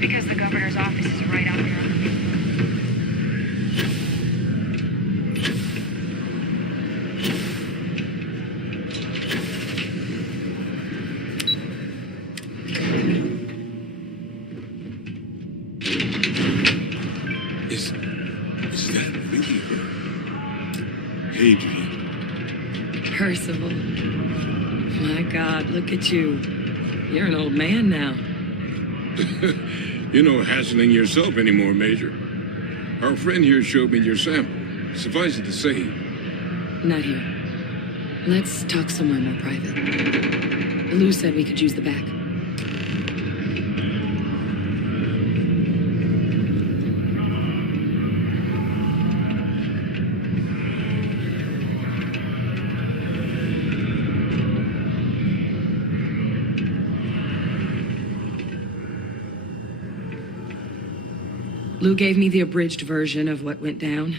because the governor's office is right out there on the main. Is that really her? Adrian. Percival. My God, look at you. You're an old man now. You're no hassling yourself anymore, Major. Our friend here showed me your sample. Suffice it to say... Not here. Let's talk somewhere more private. Lou said we could use the back. Lou gave me the abridged version of what went down.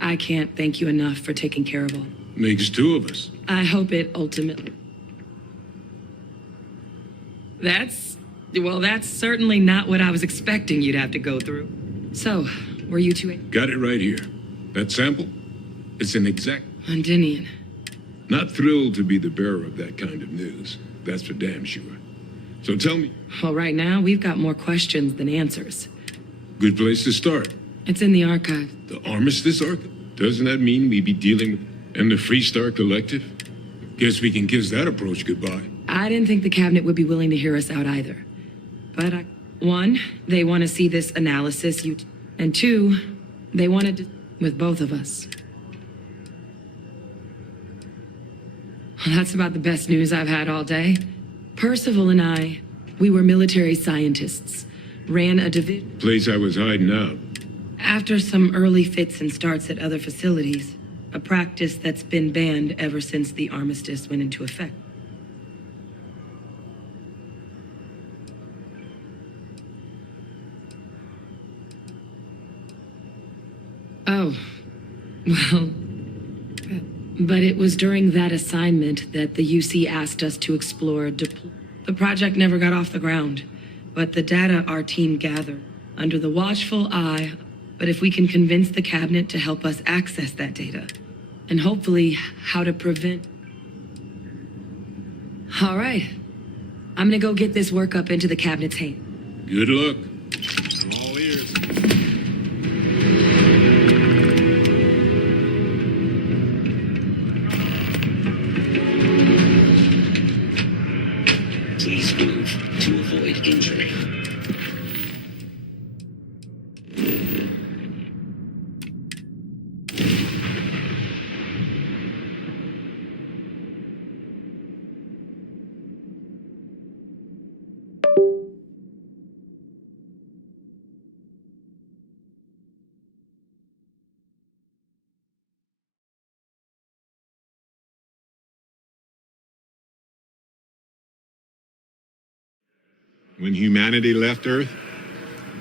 I can't thank you enough for taking care of all. Makes two of us. I hope it ultimately... That's certainly not what I was expecting you'd have to go through. So, were you two... Got it right here. That sample? It's an exact... Londinian. Not thrilled to be the bearer of that kind of news. That's for damn sure. So tell me... Well, right now, we've got more questions than answers. Good place to start. It's in the archive. The Armistice Archive? Doesn't that mean we be dealing with... And the Freestar Collective? Guess we can kiss that approach goodbye. I didn't think the cabinet would be willing to hear us out either. But one, they want to see this analysis, and two, they wanted to... with both of us. Well, that's about the best news I've had all day. Percival and I, we were military scientists. Ran a division... Place I was hiding out. After some early fits and starts at other facilities, a practice that's been banned ever since the armistice went into effect. Oh, well... But it was during that assignment that the UC asked us to explore the project never got off the ground. But the data our team gathered, under the watchful eye, but if we can convince the cabinet to help us access that data, and hopefully how to prevent... All right. I'm gonna go get this work up into the cabinet's hand. Good luck. I'm all ears. Please move to avoid injury. When humanity left Earth,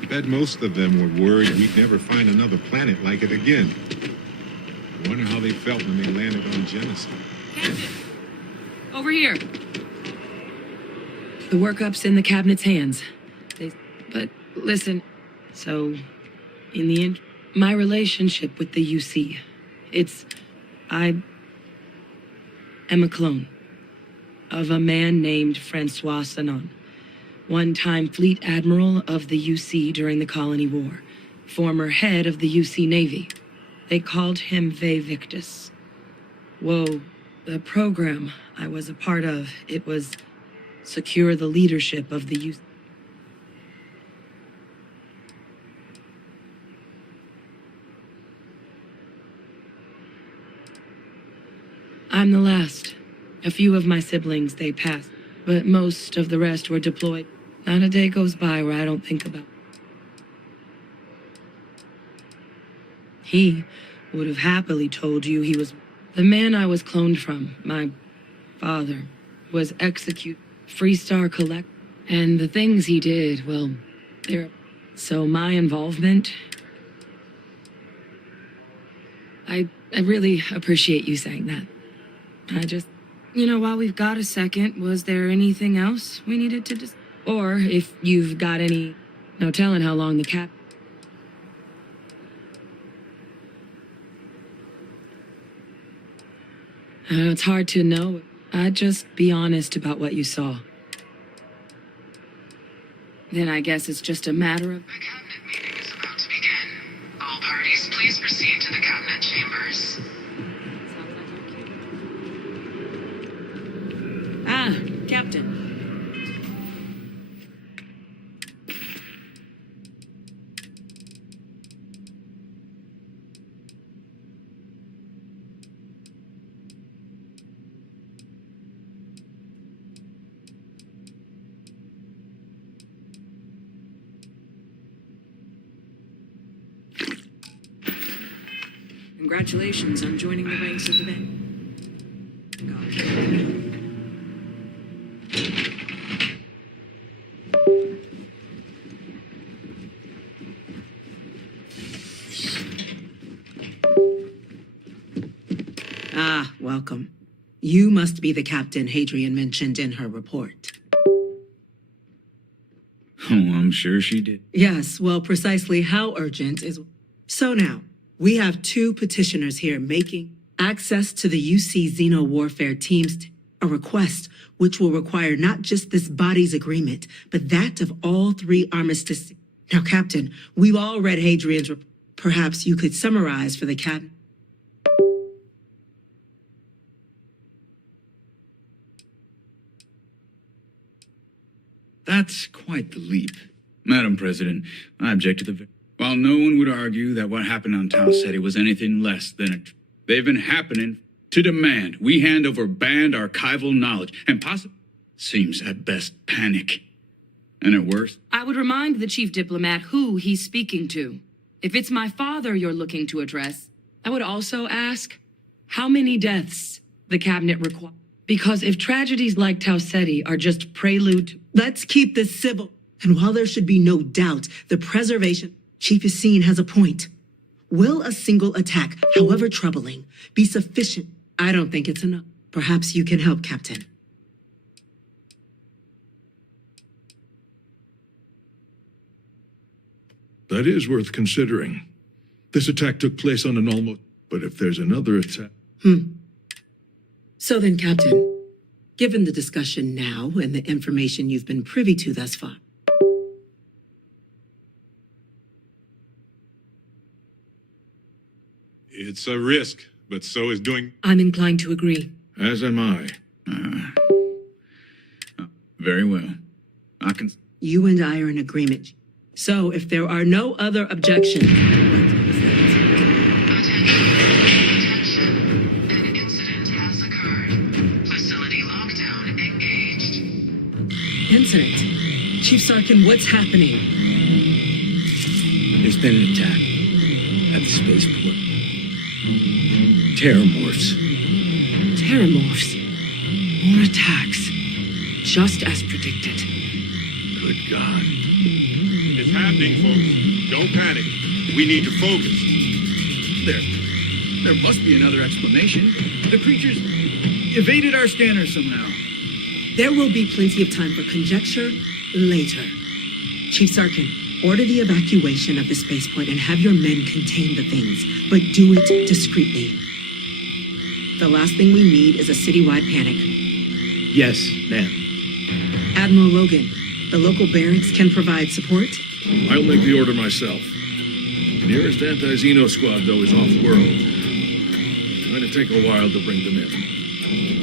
I bet most of them were worried we'd never find another planet like it again. I wonder how they felt when they landed on Genesis. Over here. The workup's in the cabinet's hands. But listen, so, in the end, my relationship with the UC, I am a clone of a man named Francois Sanon. One-time fleet admiral of the UC during the Colony War, former head of the UC Navy. They called him Ve Victus. Whoa, the program I was a part of, it was secure the leadership of the UC. I'm the last. A few of my siblings, they passed, but most of the rest were deployed. Not a day goes by where I don't think about. He would have happily told you he was the man I was cloned from. My father was executed, Freestar Collect, and the things he did, well, they're... So my involvement... I really appreciate you saying that. I just... You know, while we've got a second, was there anything else we needed to Or if you've got any No telling how long the cap... it's hard to know. I'd just be honest about what you saw. Then I guess it's just a matter of... The cabinet meeting is about to begin. All parties, please proceed to the cabinet chambers. Ah, Captain. Congratulations on joining the ranks of the Vanguard. Ah, welcome. You must be the captain Hadrian mentioned in her report. Oh, I'm sure she did. Yes, well, precisely how urgent is... So now, we have two petitioners here making access to the UC Xeno Warfare teams a request which will require not just this body's agreement, but that of all three armistices. Now, Captain, we've all read Hadrian's report. Perhaps you could summarize for the captain. That's quite the leap. Madam President, I object to the... While no one would argue that what happened on Tau Ceti was anything less than a... They've been happening to demand we hand over banned archival knowledge and possibly... Seems at best panic. And at worst... I would remind the chief diplomat who he's speaking to. If it's my father you're looking to address, I would also ask how many deaths the cabinet requires. Because if tragedies like Tau Ceti are just prelude to... Let's keep this civil. And while there should be no doubt, the preservation... Chief Yassine has a point. Will a single attack, however troubling, be sufficient? I don't think it's enough. Perhaps you can help, Captain. That is worth considering. This attack took place on an almost... But if there's another attack... So then, Captain, given the discussion now and the information you've been privy to thus far, It's a risk, but so is doing... I'm inclined to agree. As am I. Very well. I can... you and I are in agreement. So if there are no other objections, what is that? Attention. An incident has occurred. Facility lockdown engaged. Incident. Chief Sarkin, what's happening? There's been an attack at the spaceport. Terrormorphs. Terrormorphs. More attacks. Just as predicted. Good God. It's happening, folks. Don't panic. We need to focus. There must be another explanation. The creatures evaded our scanner somehow. There will be plenty of time for conjecture later. Chief Sarkin, order the evacuation of the spaceport and have your men contain the things, but do it discreetly. The last thing we need is a citywide panic. Yes, ma'am. Admiral Logan, the local barracks can provide support? I'll make the order myself. The nearest anti-Xeno squad, though, is off-world. It's going to take a while to bring them in.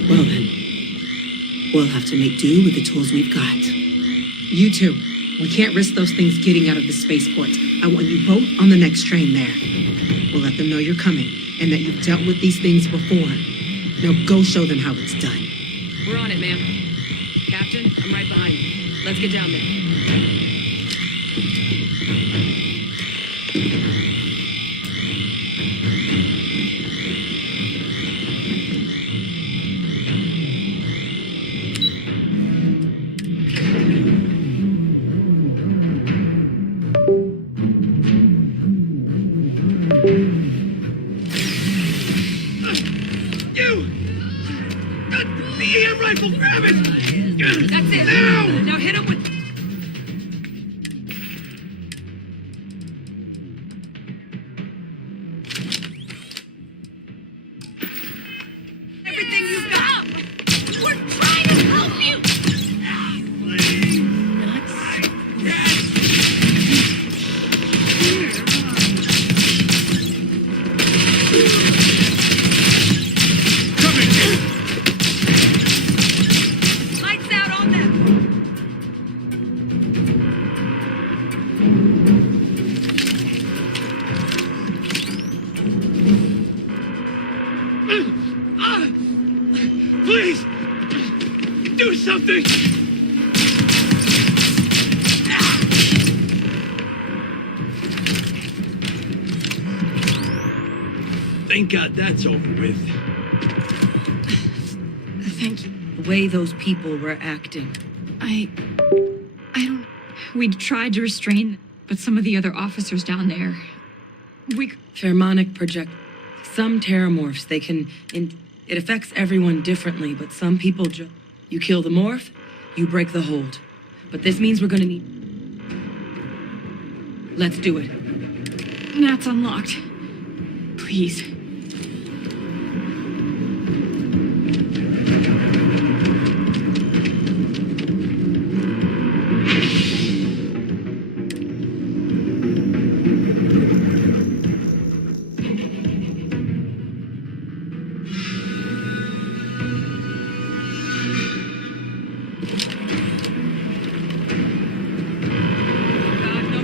Well then, we'll have to make do with the tools we've got. You two, we can't risk those things getting out of the spaceport. I want you both on the next train there. We'll let them know you're coming and that you've dealt with these things before. Now go show them how it's done. We're on it, ma'am. Captain, I'm right behind you. Let's get down there. The EM rifle, grab it! That's it. Now! Now hit him with... Thank God that's over with. Thank you. The way those people were acting. I don't... We'd tried to restrain them, but some of the other officers down there... Pheromonic project. Some terrormorphs, they can... It affects everyone differently, but some people just... You kill the morph, you break the hold. But this means we're gonna need... Let's do it. That's unlocked. Please.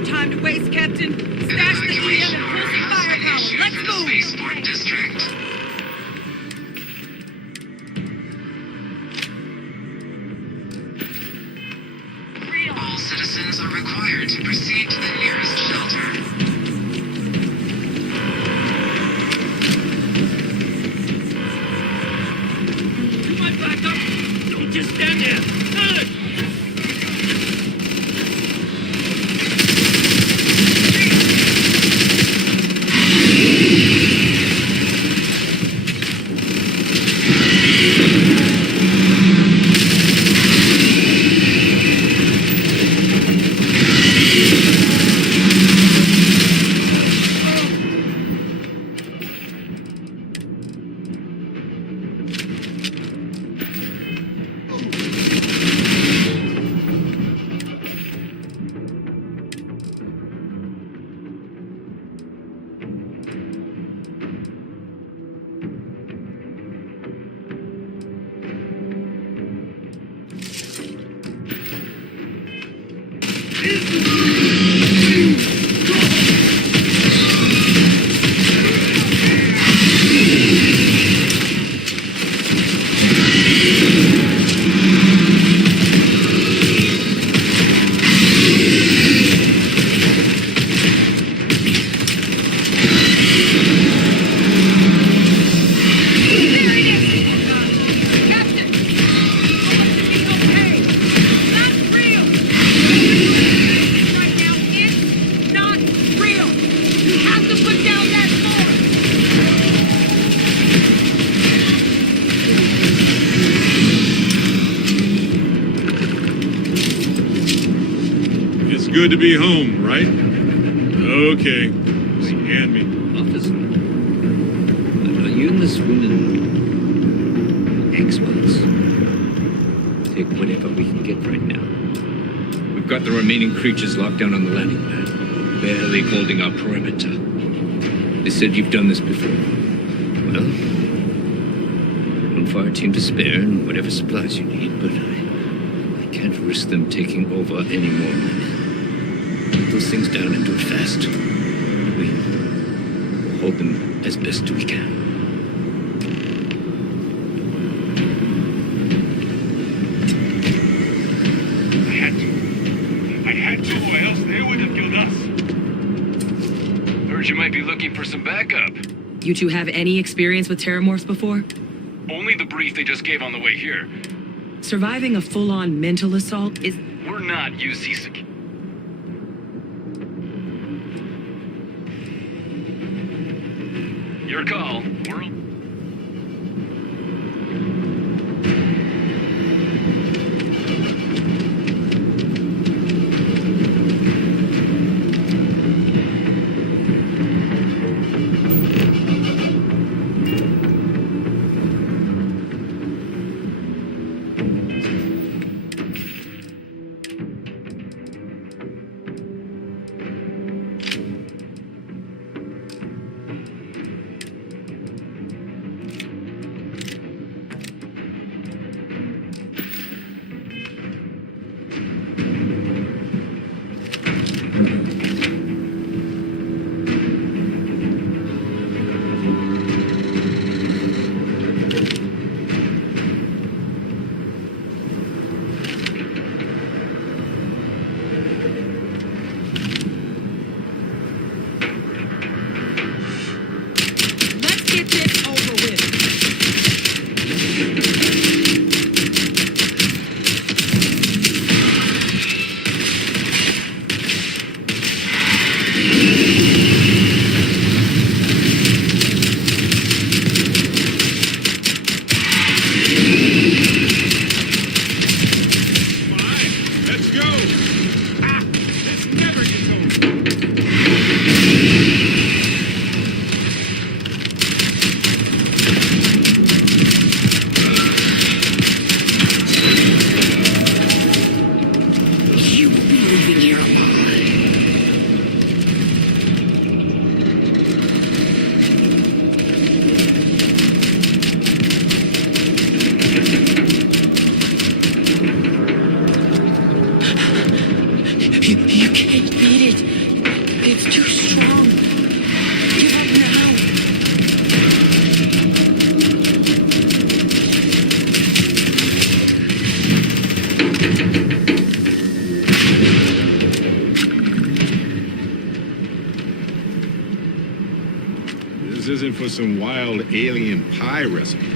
Time to waste, Captain. Stash the EM and pull some firepower. Let's move. Spaceport District. All citizens are required to proceed to the nearest shelter. My backup! Don't just stand there! Good! Good to be home, right? Okay. Hand me. Officer, are you and this woman experts? Take whatever we can get right now. We've got the remaining creatures locked down on the landing pad, barely holding our perimeter. They said you've done this before. Well, one fire team to spare and whatever supplies you need, but I can't risk them taking over any more men. Put those things down and do it fast. We hold them as best we can. I had to, or else they would have killed us. Heard you might be looking for some backup. You two have any experience with terrormorphs before? Only the brief they just gave on the way here. Surviving a full-on mental assault is... We're not UC secure. Your call. We're... You can't beat it. It's too strong. Give up now. This isn't for some wild alien pie recipe.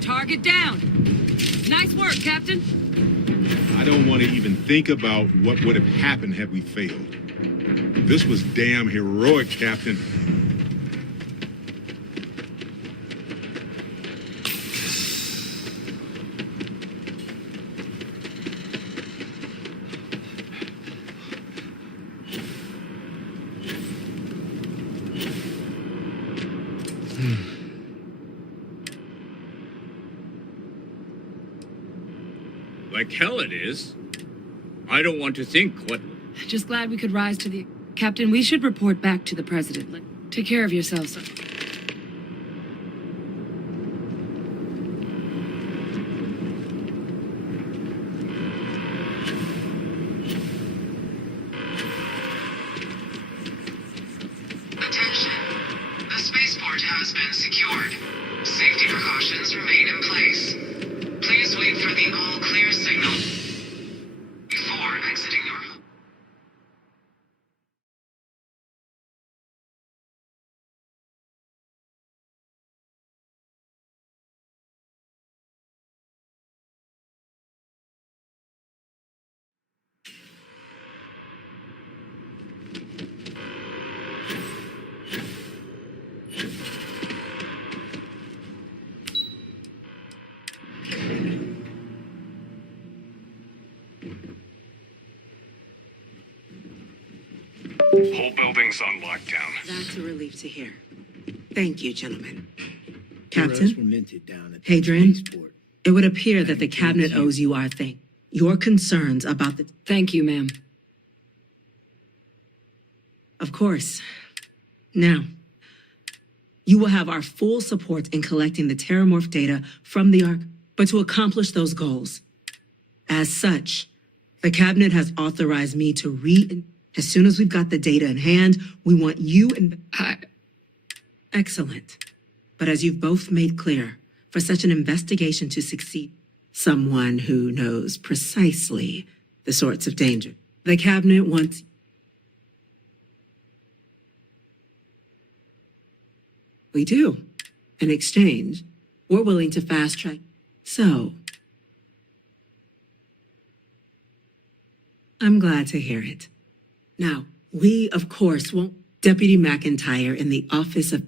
Target down. Nice work, Captain. I don't want to even think about what would have happened had we failed. This was damn heroic, Captain. Like hell it is. I don't want to think what... Just glad we could rise to the... Captain, we should report back to the President. Take care of yourself, son. Attention. The spaceport has been secured. Safety precautions remain in place. Please wait for the all-clear signal before exiting your home. Whole building's on lockdown. That's a relief to hear. Thank you, gentlemen. Arrows Captain, were minted down at the Hadrian, spaceport. it would appear that the cabinet owes you our thanks. Your concerns about the... Thank you, ma'am. Of course. Now, you will have our full support in collecting the Terrormorph data from the Ark, but to accomplish those goals. As such, the cabinet has authorized me to as soon as we've got the data in hand, we want you and... Excellent. But as you've both made clear, for such an investigation to succeed, someone who knows precisely the sorts of danger, the cabinet wants... We do. In exchange, we're willing to fast track. So, I'm glad to hear it. Now, we, of course, won't... Deputy McIntyre in the Office of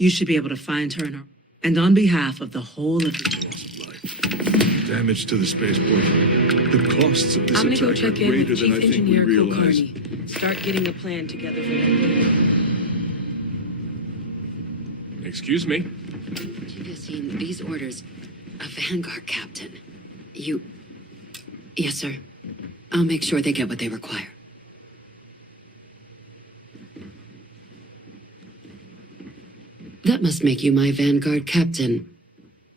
You should be able to find her in her. And on behalf of the whole of the... Damage to the spaceport. The costs of this I'm gonna go attack are check in greater with than Chief I think we Engineer realize. Kulkarni. Start getting a plan together for that. Excuse me? Chief Yassine, these orders. A Vanguard captain. You... Yes, sir. I'll make sure they get what they require. That must make you my Vanguard captain.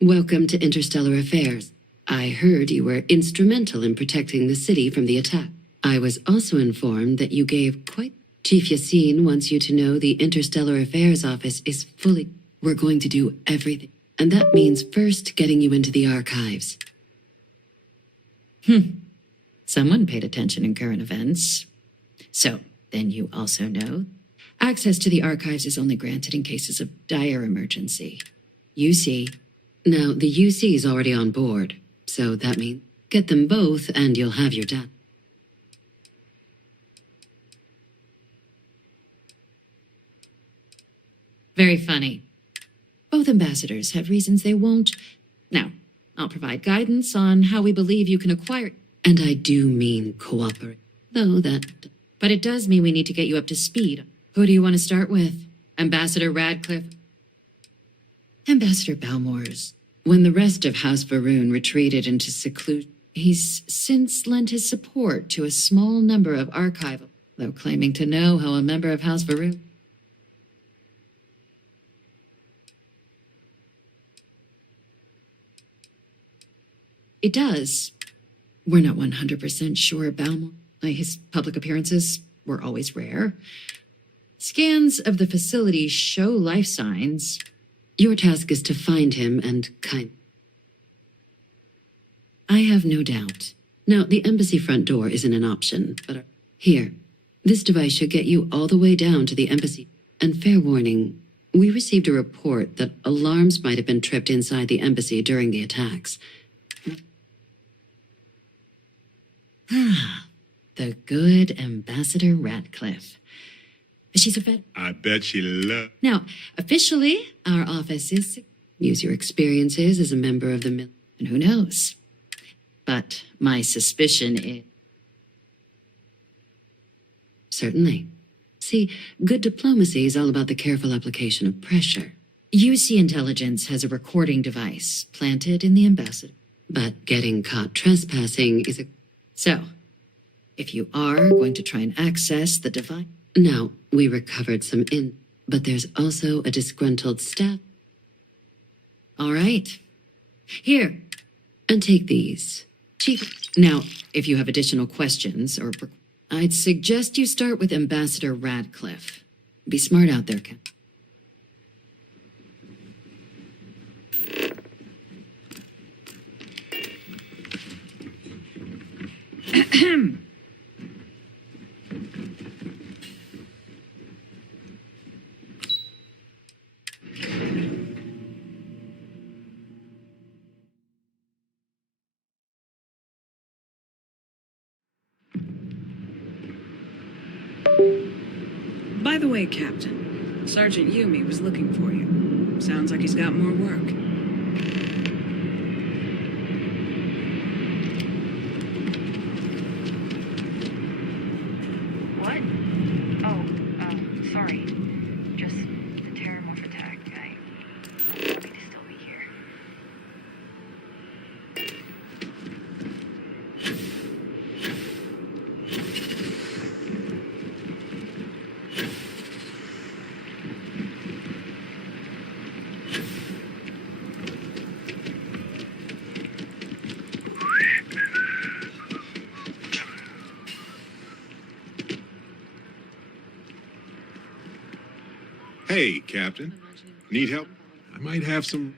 Welcome to Interstellar Affairs. I heard you were instrumental in protecting the city from the attack. I was also informed that you gave quite... Chief Yassine wants you to know the Interstellar Affairs office is fully... We're going to do everything. And that means first getting you into the archives. Someone paid attention in current events. So, then you also know, access to the archives is only granted in cases of dire emergency. UC. Now, the UC is already on board, so that means get them both and you'll have your data. Very funny. Both ambassadors have reasons they won't. Now, I'll provide guidance on how we believe you can acquire... And I do mean cooperate. Though that... But it does mean we need to get you up to speed. Who do you want to start with? Ambassador Radcliffe? Ambassador Balmores. When the rest of House Varun retreated into seclusion, he's since lent his support to a small number of archival, though claiming to know how a member of House Varun... It does. We're not 100% sure Balmore. His public appearances were always rare. Scans of the facility show life signs. Your task is to find him and I have no doubt. Now, the embassy front door isn't an option, but here, this device should get you all the way down to the embassy. And fair warning, we received a report that alarms might have been tripped inside the embassy during the attacks. The good Ambassador Radcliffe. She's a vet. I bet she loves... Now, officially, our office is... Use your experiences as a member of the... And who knows? But my suspicion is... Certainly. See, good diplomacy is all about the careful application of pressure. UC Intelligence has a recording device planted in the ambassador. But getting caught trespassing is a... So, if you are going to try and access the device... Now, we recovered some but there's also a disgruntled staff. All right. Here, and take these. Chief. Now, if you have additional questions, or I'd suggest you start with Ambassador Radcliffe. Be smart out there, Ken. By the way, Captain, Sergeant Yumi was looking for you. Sounds like he's got more work. What? Oh, sorry. Just the Terrormorph attack. I want me to still be here. Hey, Captain. Need help? I might have some...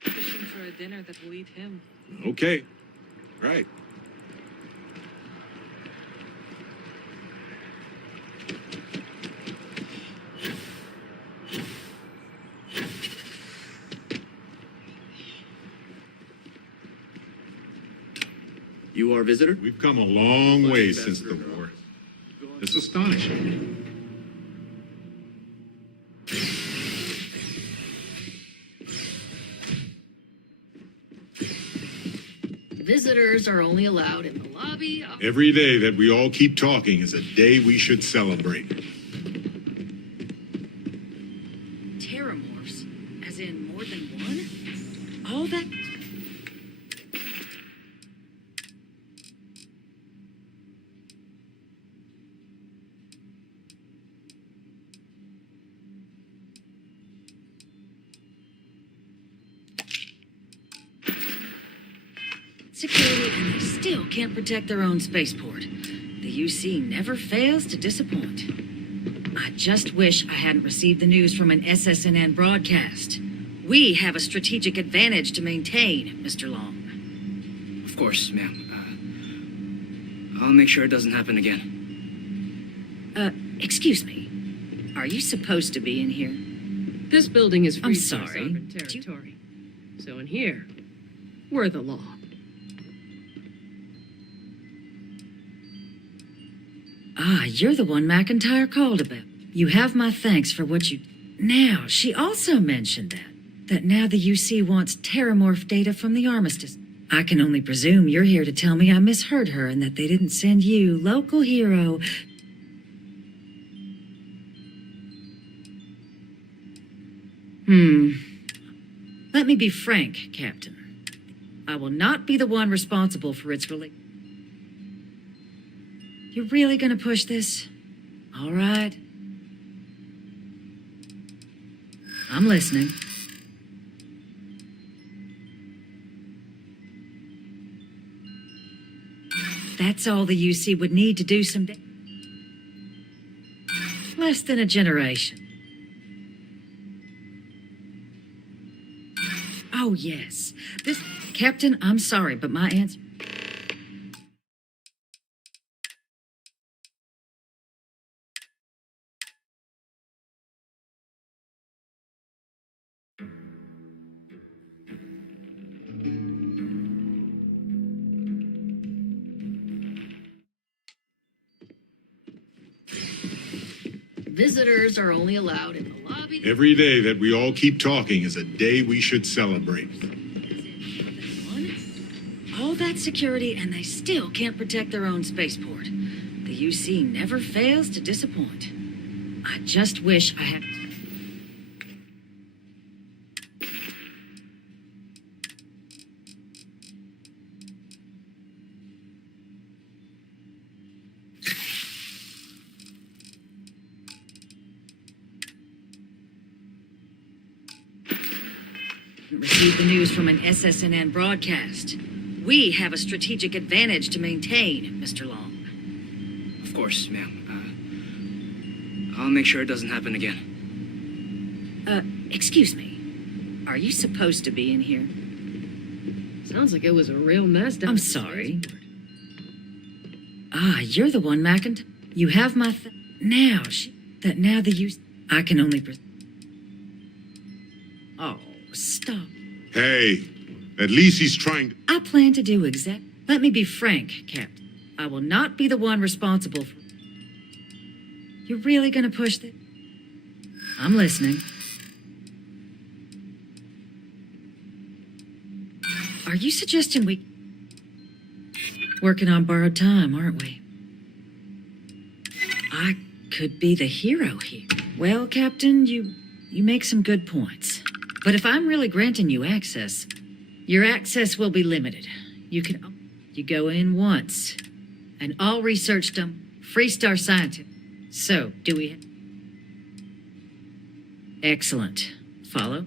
For a dinner that will eat him. Okay. Right. You are a visitor? We've come a long way since the war. It's astonishing. Visitors are only allowed in the lobby. Every day that we all keep talking is a day we should celebrate. Terrormorphs? As in more than one? All that? Security, and they still can't protect their own spaceport. The UC never fails to disappoint. I just wish I hadn't received the news from an SSNN broadcast. We have a strategic advantage to maintain, Mr. Long. Of course, ma'am. I'll make sure it doesn't happen again. Excuse me. Are you supposed to be in here? This building is free sorry. territory. So in here, we're the law. Ah, you're the one McIntyre called about. You have my thanks for what you... Now, she also mentioned that now the UC wants Terrormorph data from the Armistice. I can only presume you're here to tell me I misheard her and that they didn't send you, local hero... Let me be frank, Captain. I will not be the one responsible for its release. You're really gonna push this? All right. I'm listening. That's all the UC would need to do some less than a generation. Oh, yes. This... Captain, I'm sorry, but my answer... Visitors are only allowed in the lobby. Every day that we all keep talking is a day we should celebrate. All that security, and they still can't protect their own spaceport. The UC never fails to disappoint. I just wish I had... Received the news from an SSNN broadcast. We have a strategic advantage to maintain, Mr. Long. Of course, ma'am. I'll make sure it doesn't happen again. Excuse me. Are you supposed to be in here? Sounds like it was a real mess down I'm sorry. Ah, you're the one, McIntyre. You have my now the use... I can only... Oh, stop. Hey, at least he's trying to... I plan to do exact... Let me be frank, Captain. I will not be the one responsible for... You're really gonna push this? I'm listening. Are you suggesting we... Working on borrowed time, aren't we? I could be the hero here. Well, Captain, you make some good points. But if I'm really granting you access, your access will be limited. You go in once, and all research done, Freestar scientist. So, do we... Excellent. Follow?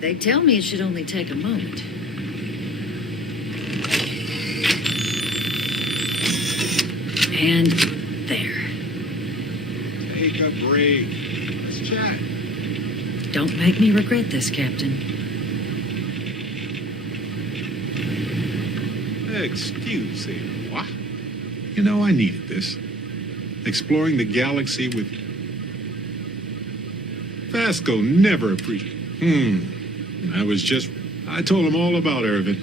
They tell me it should only take a moment. And there. Take a break. Let's chat. Don't make me regret this, Captain. Excuse me. What? You know, I needed this. Exploring the galaxy with you. Vasco never appreciated. I told him all about Irvin.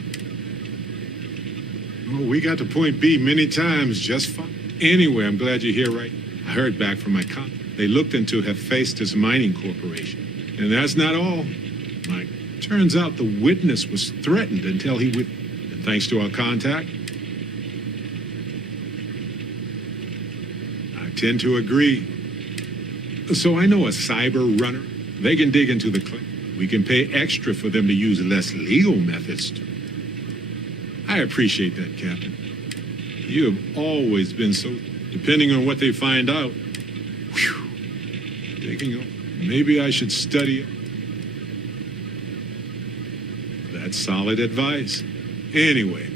Oh, we got to point B many times, just fine. Anyway, I'm glad you're here, right? I heard back from my con. They looked into Hephaestus Mining Corporation. And that's not all. Mike, turns out the witness was threatened until he would. And thanks to our contact, I tend to agree. So I know a cyber runner. They can dig into the claim. We can pay extra for them to use less legal methods. I appreciate that, Captain. You have always been so, depending on what they find out. Whew. Maybe I should study it. That's solid advice. Anyway.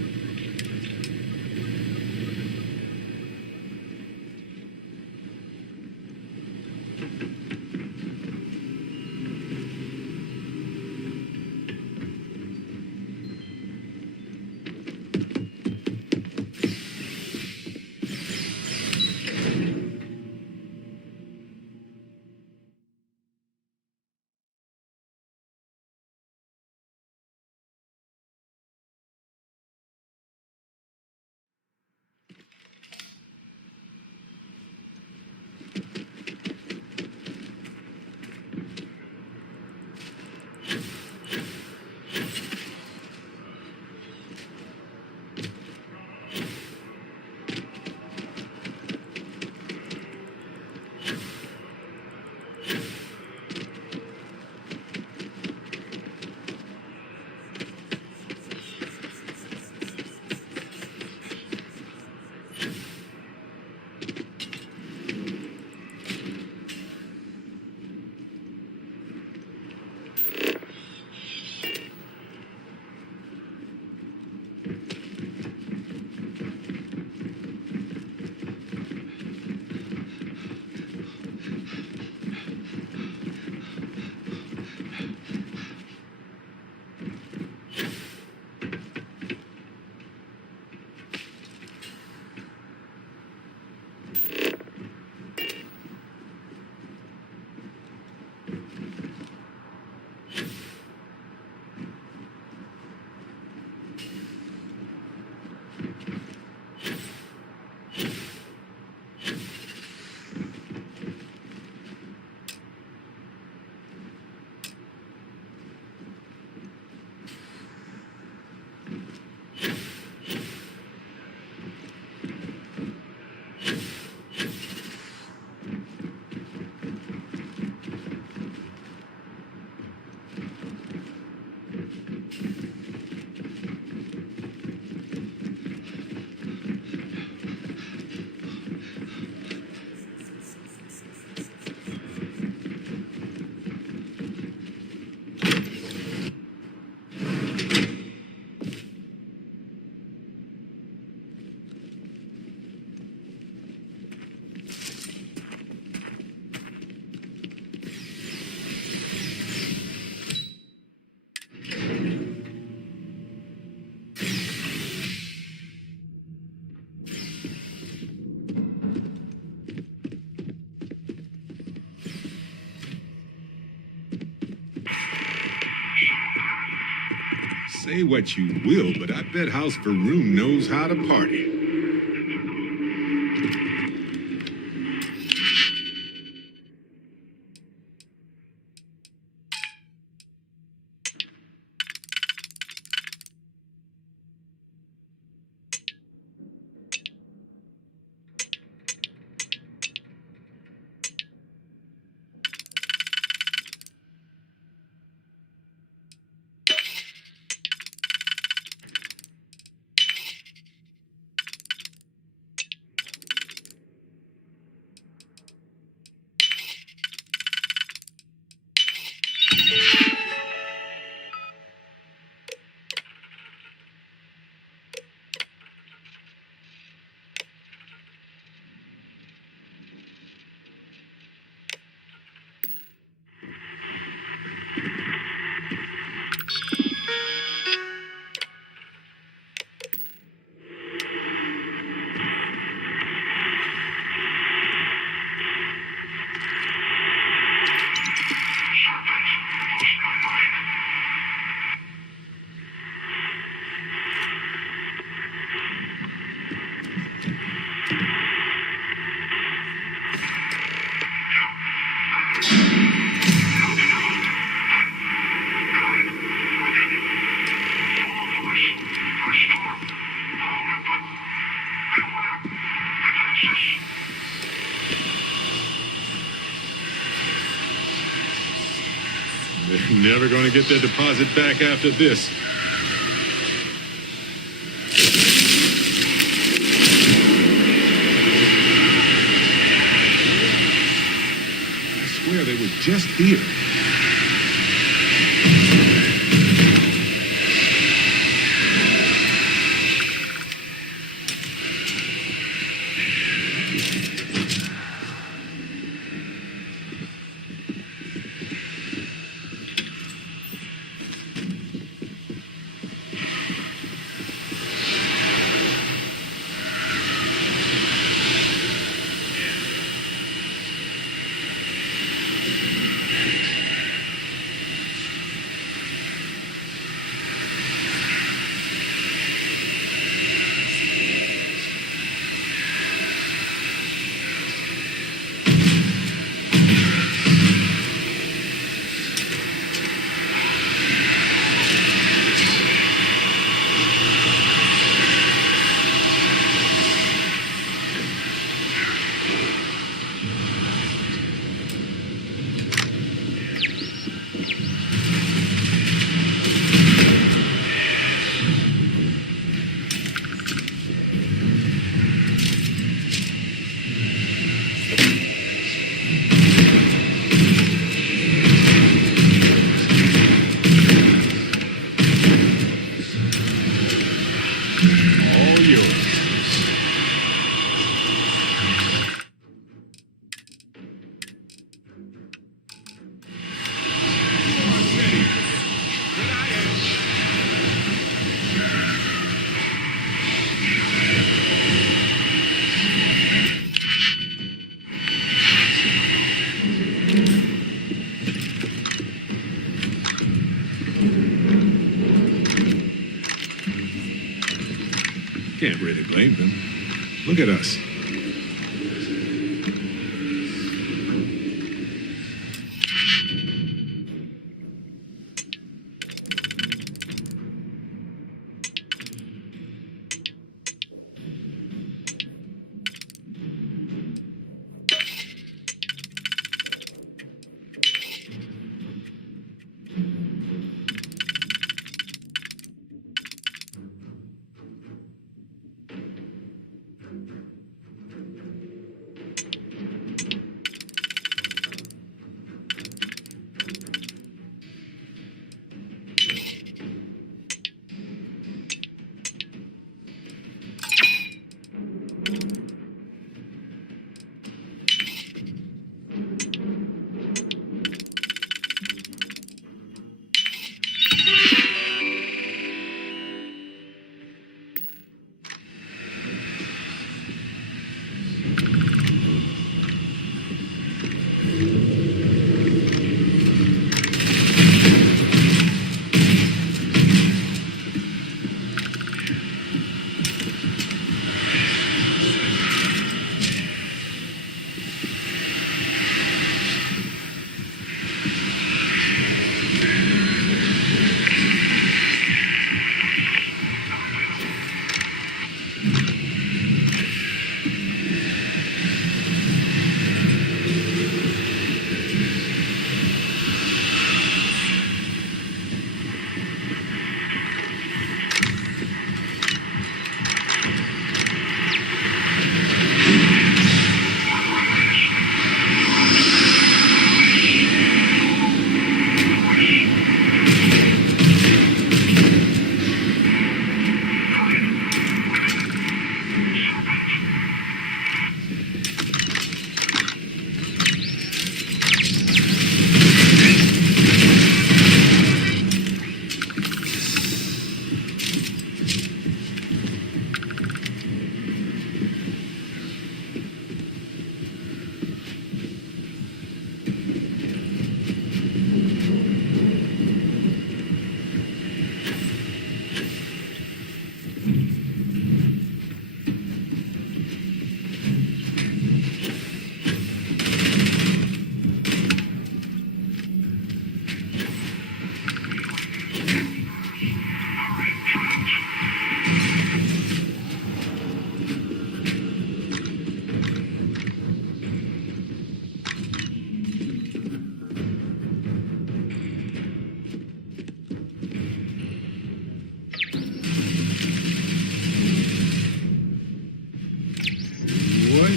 Say what you will, but I bet House Varun knows how to party. They're never going to get their deposit back after this. I swear they were just here. Can't really blame them. Look at us.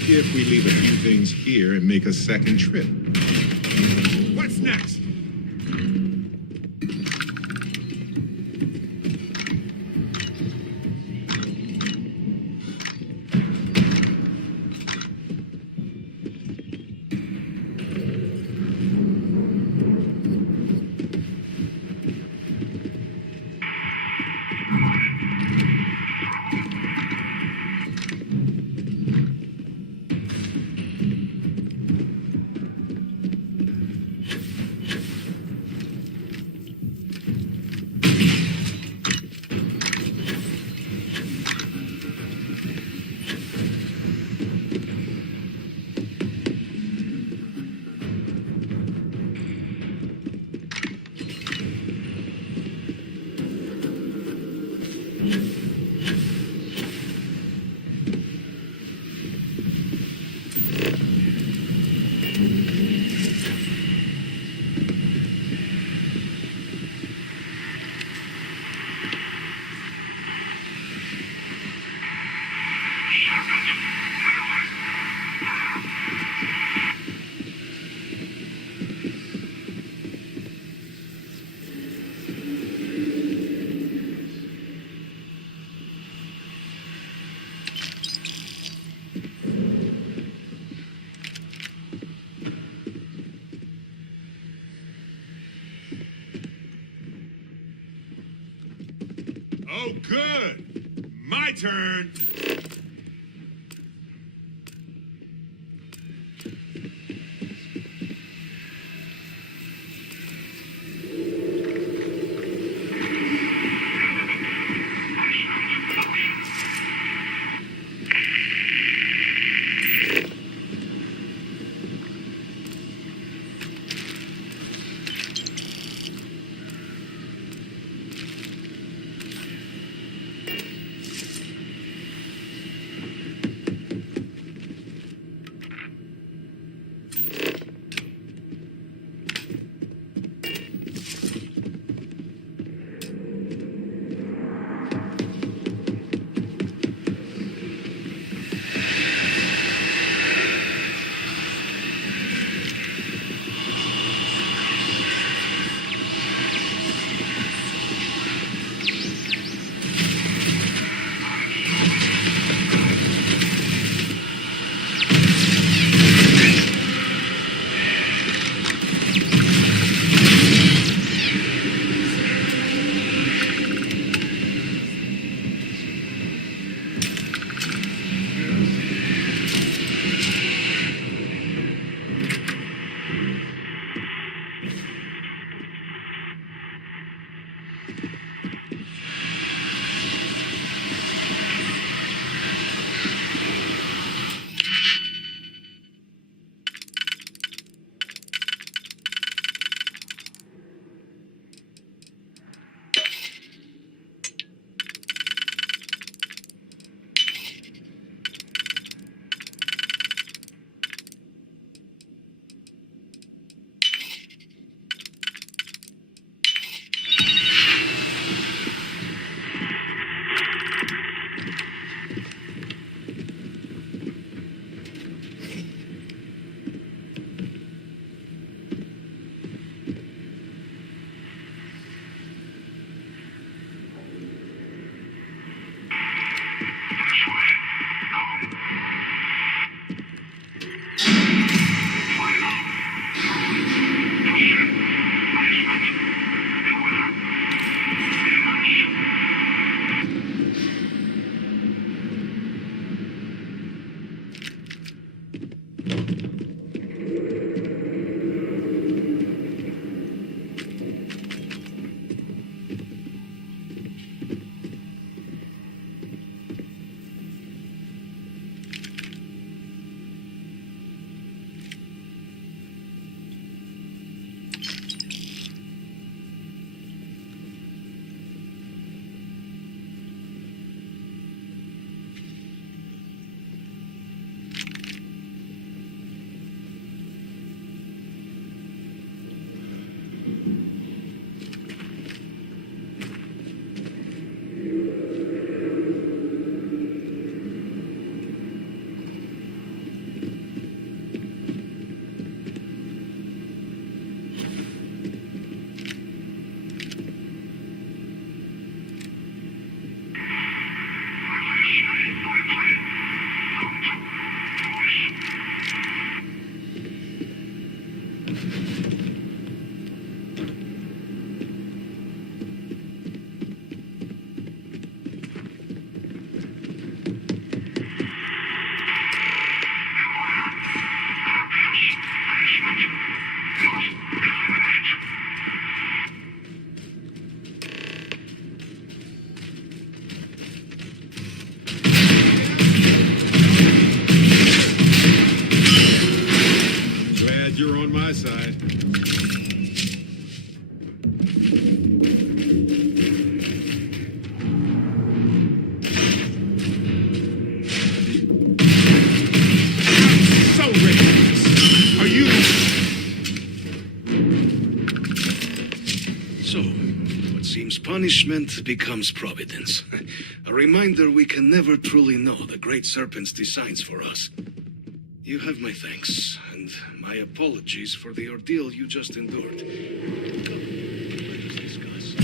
if we leave a few things here and make a second trip? What's next? Oh, good. My turn. right. So racist. Are you? So, what seems punishment becomes providence. A reminder we can never truly know the Great Serpent's designs for us. You have my thanks, and my apologies for the ordeal you just endured. Come, let us discuss.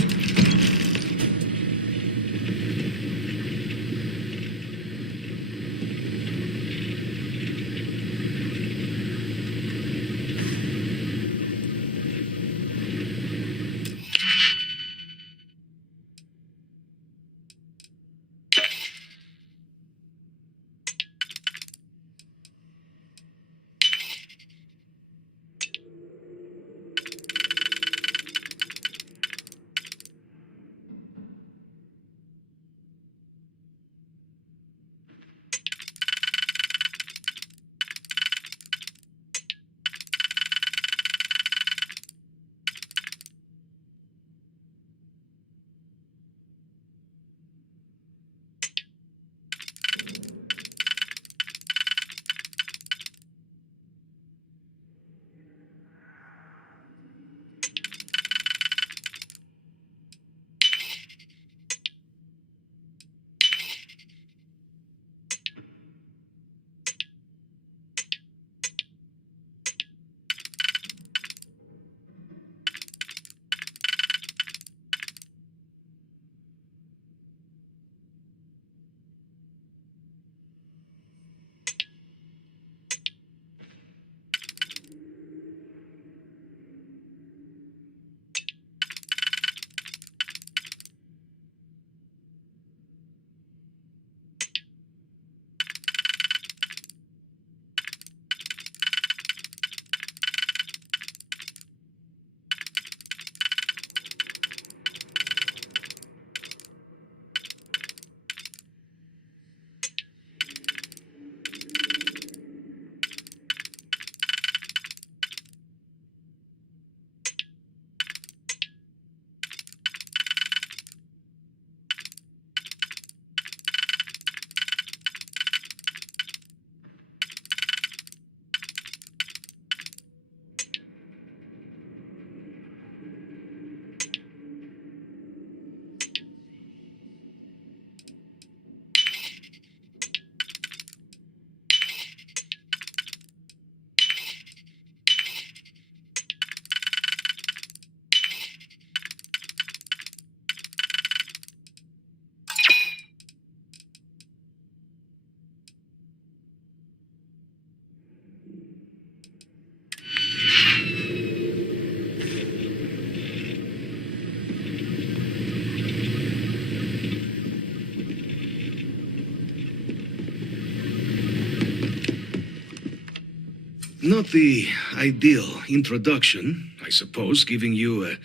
Not the ideal introduction, I suppose, giving you a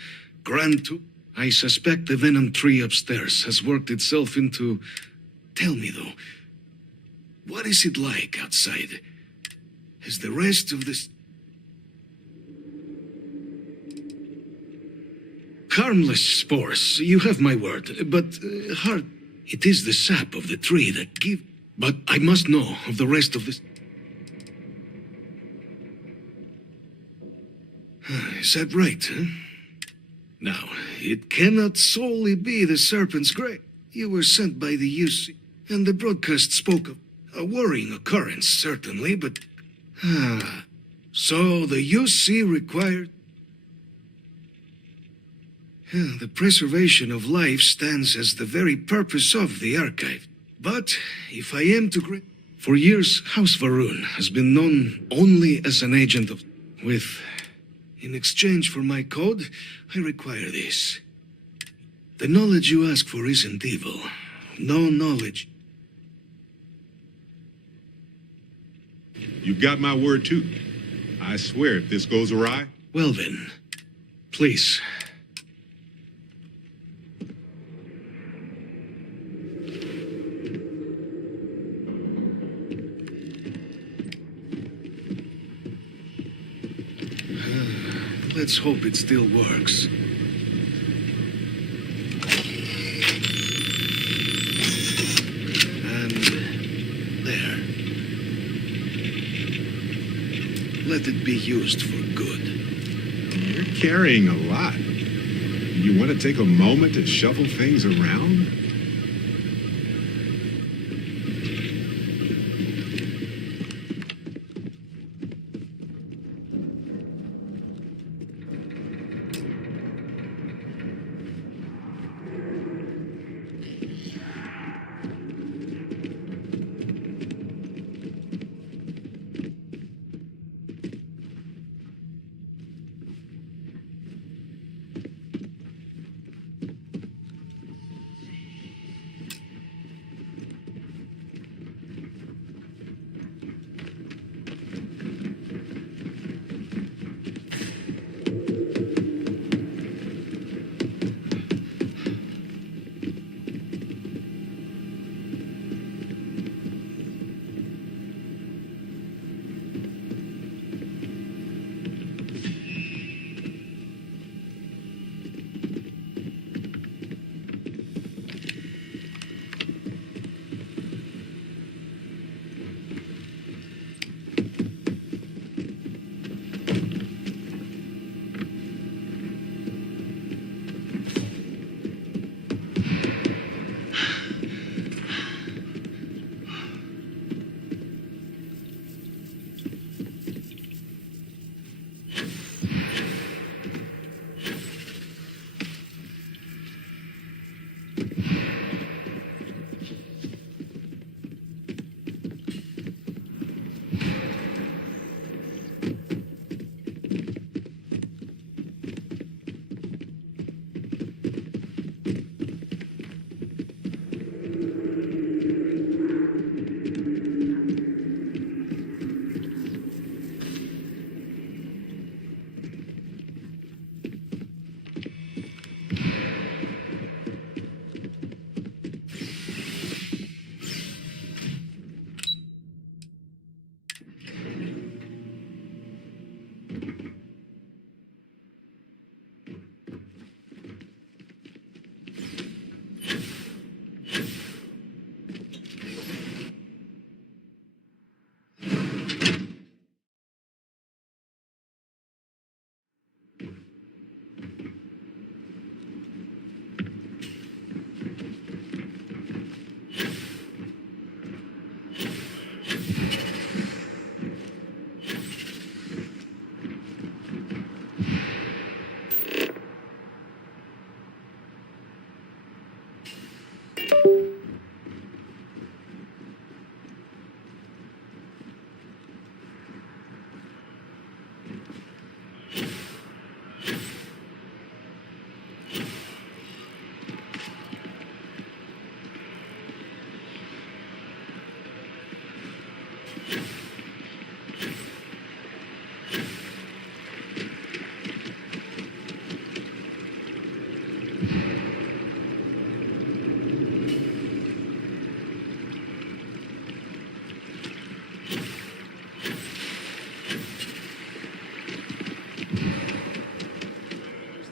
grand tour. I suspect the Venom tree upstairs has worked itself into... Tell me, though, what is it like outside? Is the rest of this... Harmless spores, you have my word, but hard... It is the sap of the tree that give... But I must know of the rest of this... Is that right, huh? Now, it cannot solely be the Serpent's grave. You were sent by the UC, and the broadcast spoke of a worrying occurrence, certainly, but... So the UC required... The preservation of life stands as the very purpose of the archive. But, if I am to... For years, House Varun has been known only as an agent of... In exchange for my code, I require this. The knowledge you ask for isn't evil. No knowledge. You've got my word, too. I swear, if this goes awry... Well then, please. Let's hope it still works. And there. Let it be used for good. You're carrying a lot. You want to take a moment to shuffle things around?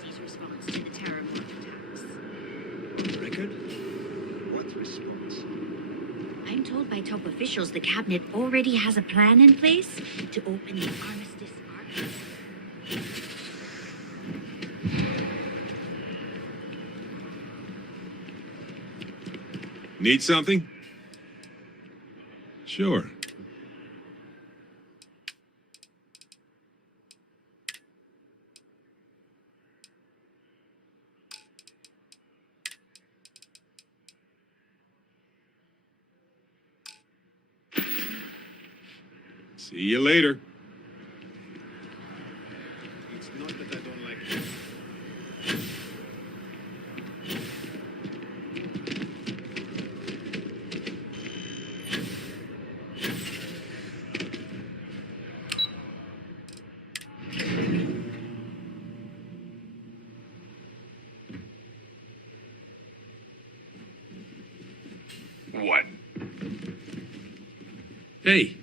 UC's response to the Terrormorph attacks. Record? What response? I'm told by top officials the cabinet already has a plan in place to open the Armistice Archive. Need something? Sure. See you later. It's not that I don't like it. What? Hey,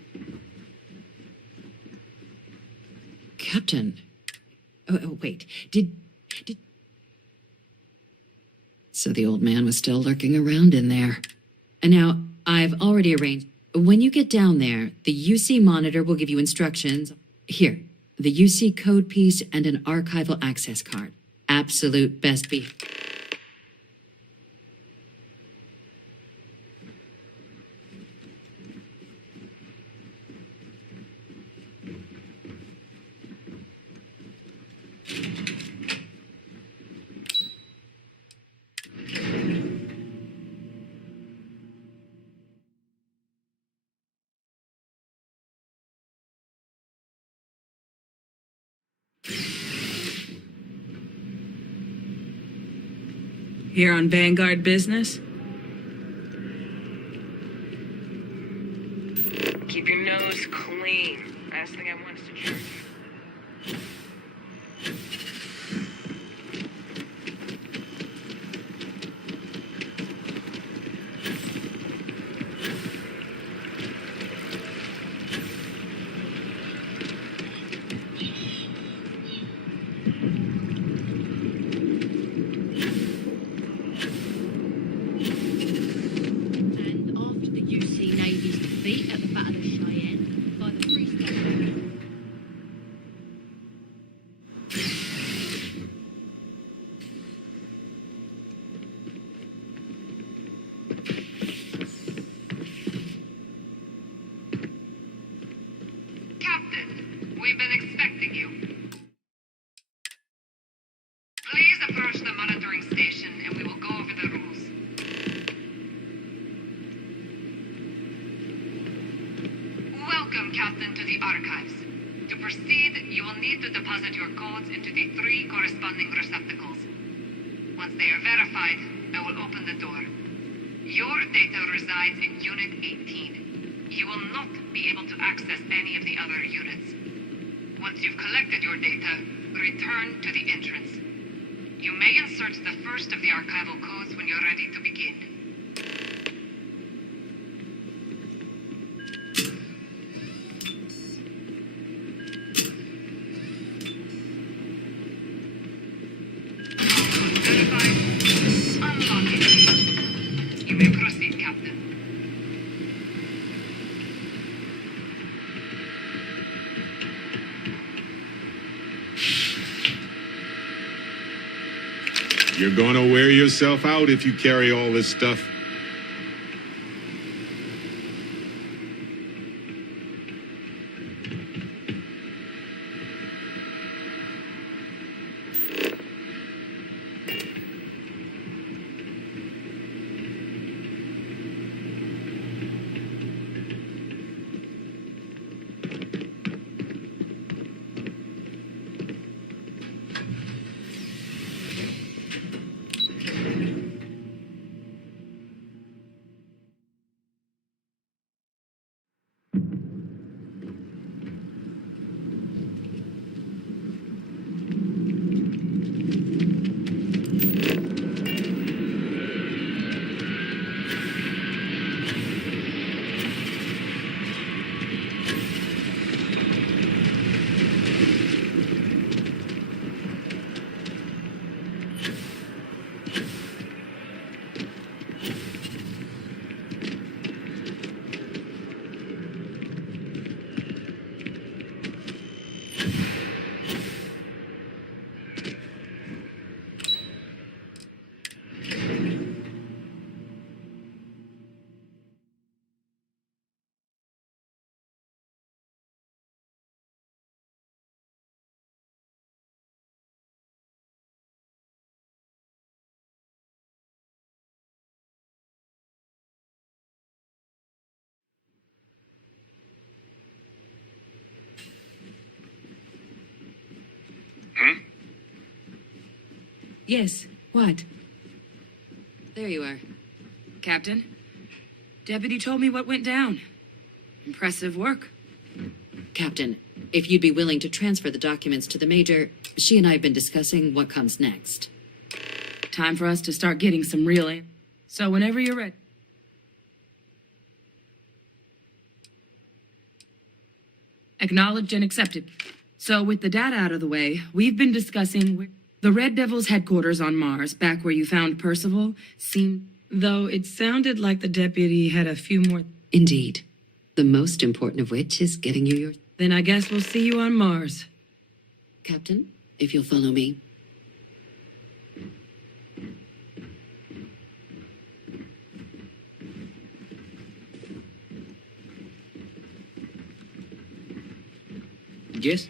Captain, Oh, wait. Did... So the old man was still lurking around in there. And now, I've already arranged... When you get down there, the UC monitor will give you instructions. Here, the UC code piece and an archival access card. Absolute best be... Here on Vanguard business? Keep your nose clean. Last thing I want is to charge you. And after the UC Navy's defeat at the Battle of Cheyenne by the Free Star... Captain, we've been expecting you. Please approach the monitoring station and we will go over the rules. Welcome, Captain, to the archives. To proceed, you will need to deposit your codes into the 3 corresponding receptacles. Once they are verified, I will open the door. Your data resides in Unit 18. You will not be able to access any of the other units. Once you've collected your data, return to the entrance. You may insert the first of the archival codes when you're ready to begin. Verified. Unlocking. You may proceed, Captain. You're gonna wear yourself out if you carry all this stuff. Yes, what? There you are. Captain? Deputy told me what went down. Impressive work. Captain, if you'd be willing to transfer the documents to the Major, she and I have been discussing what comes next. Time for us to start getting some real in. So whenever you're ready. Acknowledged and accepted. So with the data out of the way, we've been discussing the Red Devil's headquarters on Mars, back where you found Percival, seemed... Though it sounded like the deputy had a few more... Indeed. The most important of which is getting you your... Then I guess we'll see you on Mars. Captain, if you'll follow me. Yes?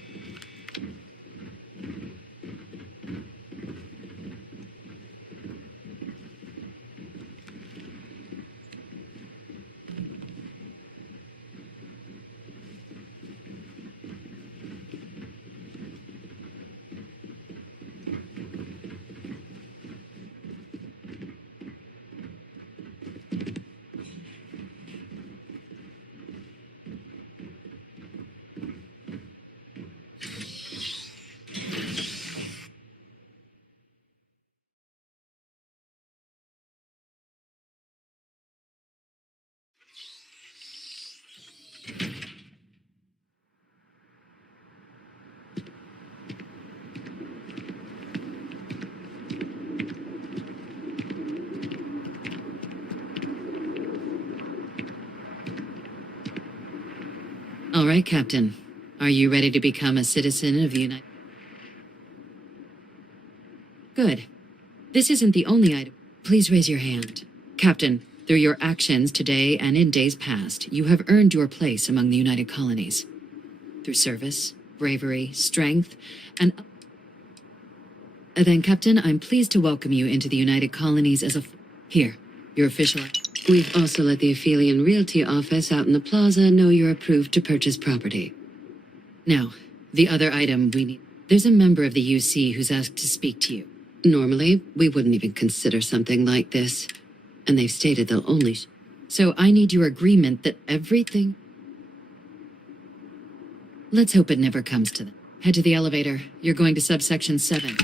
All right, Captain. Are you ready to become a citizen of the United... Good. This isn't the only item. Please raise your hand. Captain, through your actions today and in days past, you have earned your place among the United Colonies. Through service, bravery, strength, and... Then, Captain, I'm pleased to welcome you into the United Colonies as a... Here, your official... We've also let the Aphelion Realty office out in the plaza know you're approved to purchase property. Now, the other item we need... There's a member of the UC who's asked to speak to you. Normally, we wouldn't even consider something like this. And they've stated they'll only... So I need your agreement that everything... Let's hope it never comes to that. Head to the elevator. You're going to subsection 7.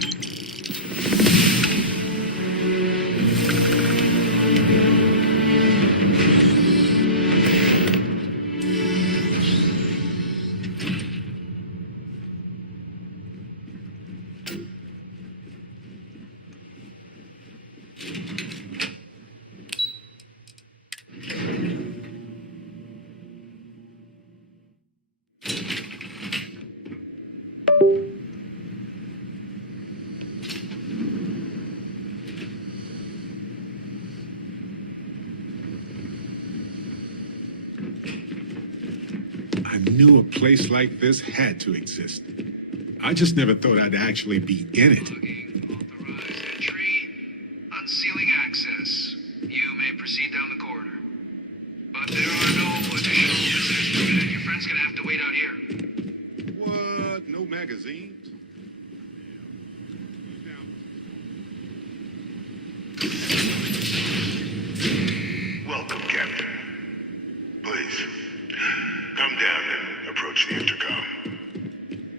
I knew a place like this had to exist. I just never thought I'd actually be in it. Authorized entry. Unsealing access. You may proceed down the corridor. But there are no additional visitors permitted. Your friend's gonna have to wait out here. What? No magazines? Welcome, Captain. Please, come down and approach the intercom.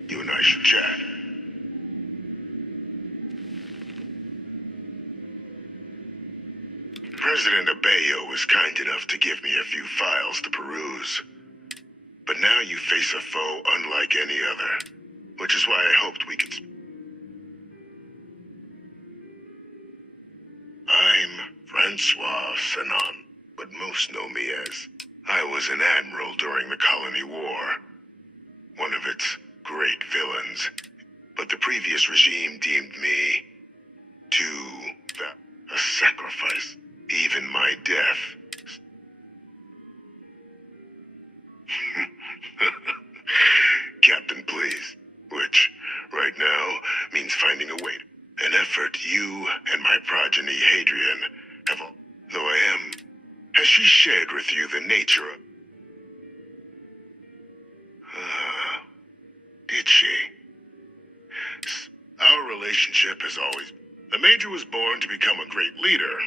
You and I should chat. President Abeyo was kind enough to give me a few files to peruse. But now you face a foe unlike any other, which is why I hoped we could... I'm Francois Sanon, but most know me as... I was an admiral during the Colony War, one of its great villains. But the previous regime deemed me a sacrifice, even my death. Captain, please. Which, right now, means finding a way. An effort you and my progeny, Hadrian, have all... Though I am... Has she shared with you the nature of... Did she? Our relationship has always... The Major was born to become a great leader.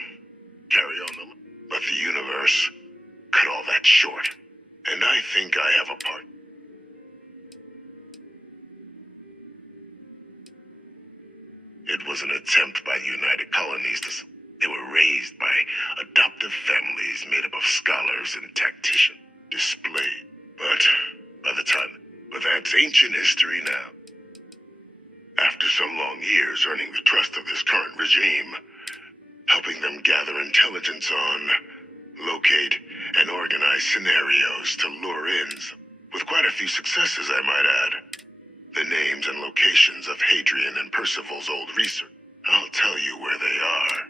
Carry on the... But the universe cut all that short. And I think I have a part. It was an attempt by the United Colonies to... They were raised by adoptive families made up of scholars and tacticians. Displayed. But by the time... But that's ancient history now. After some long years earning the trust of this current regime, helping them gather intelligence on, locate, and organize scenarios to lure in, with quite a few successes, I might add. The names and locations of Hadrian and Percival's old research. I'll tell you where they are.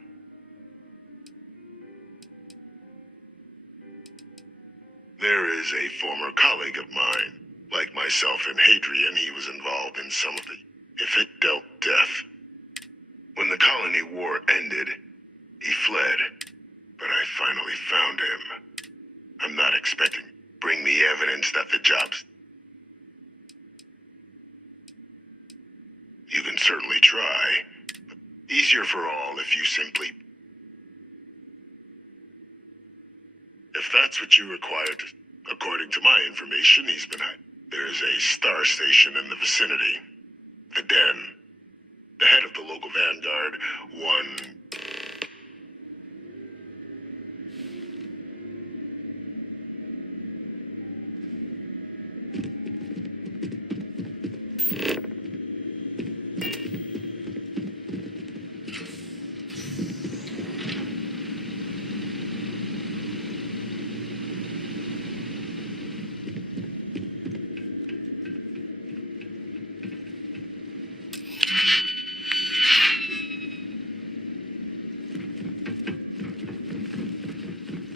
There is a former colleague of mine. Like myself and Hadrian, he was involved in some of the... if it dealt death. When the colony war ended, he fled. But I finally found him. I'm not expecting... bring me evidence that the job's... You can certainly try. Easier for all if you simply... If that's what you require to... According to my information, he's been... There's a star station in the vicinity. The Den. The head of the local Vanguard, one...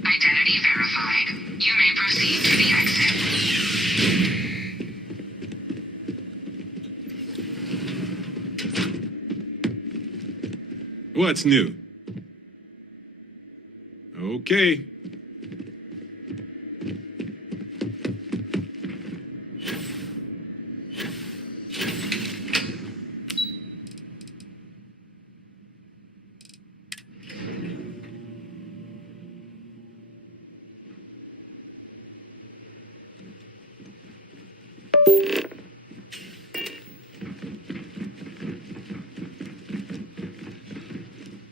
Identity verified. You may proceed to the exit. What's new? Okay.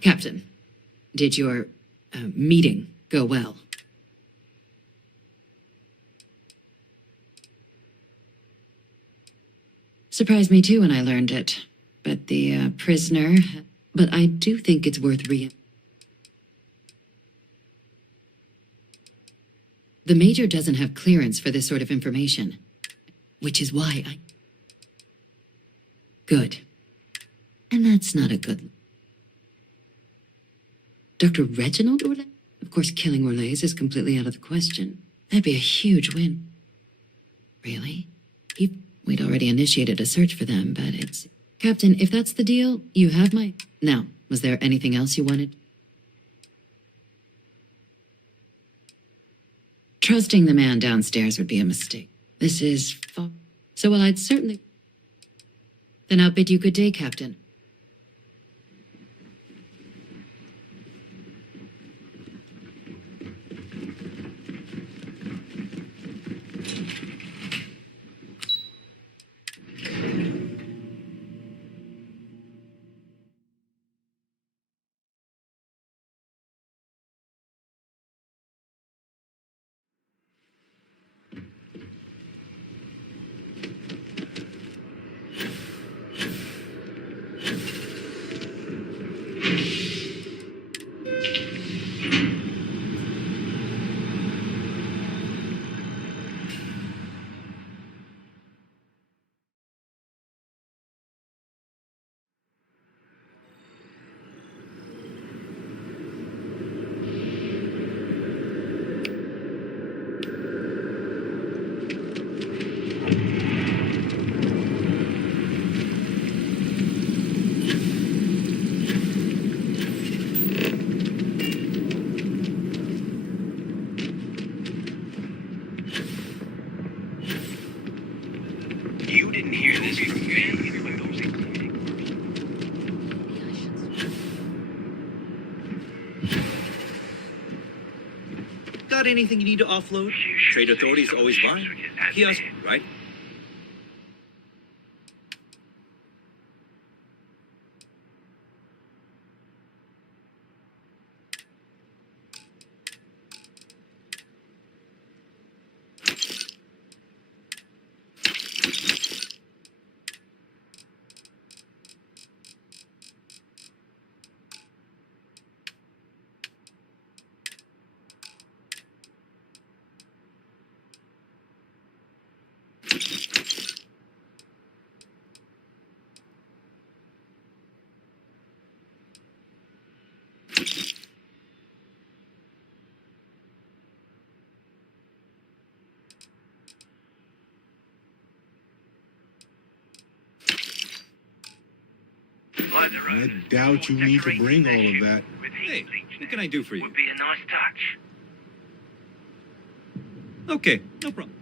Captain, did your meeting go well? Surprised me too when I learned it. But the prisoner... But I do think it's worth The Major doesn't have clearance for this sort of information. Which is why I... Good. And that's not a good... Dr. Reginald Orlais? Of course, killing Orlais is completely out of the question. That'd be a huge win. Really? We'd already initiated a search for them, but it's... Captain, if that's the deal, you have my... Now, was there anything else you wanted? Trusting the man downstairs would be a mistake. This is... So, well, I'd certainly... Then I'll bid you good day, Captain. You didn't hear this from me. Got anything you need to offload? Trade authorities always buy. Kiosk, right? I doubt you need to bring all of that. Hey, what can I do for you? Would be a nice touch. Okay, no problem.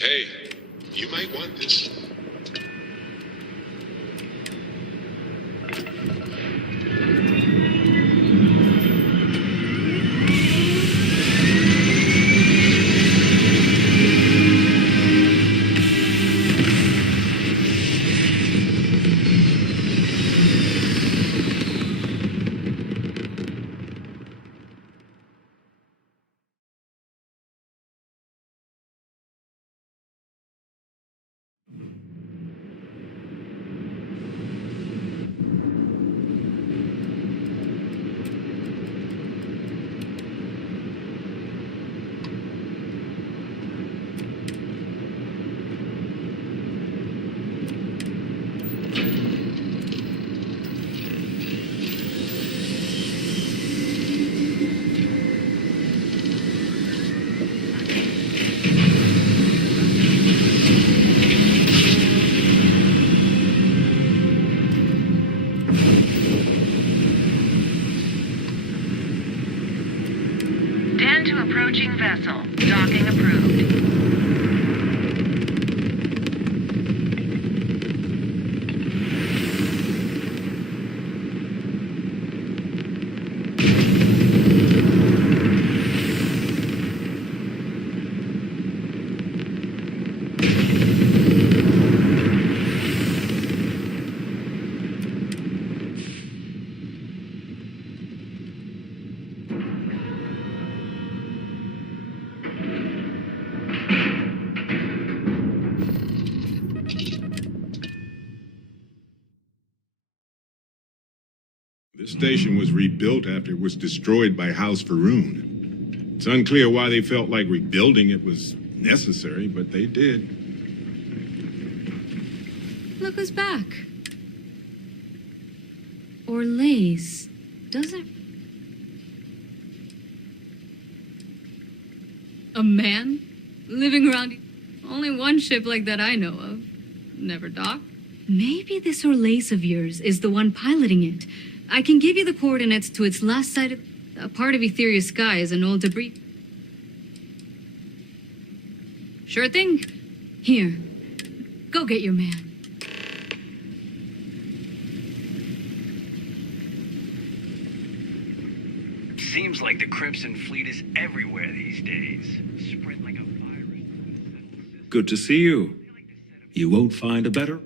Hey, you might want this. Tend to approaching vessel. Docking approved. This station was rebuilt after it was destroyed by House Faroon. It's unclear why they felt like rebuilding it was necessary, but they did. Look who's back. Orlaise, doesn't... A man? Living around... Only one ship like that I know of. Never docked. Maybe this Orlaise of yours is the one piloting it. I can give you the coordinates to its last sighted... A part of Etheria's sky is an old debris. Sure thing. Here. Go get your man. Seems like the Crimson Fleet is everywhere these days. Spread like a virus. Good to see you. You won't find a better?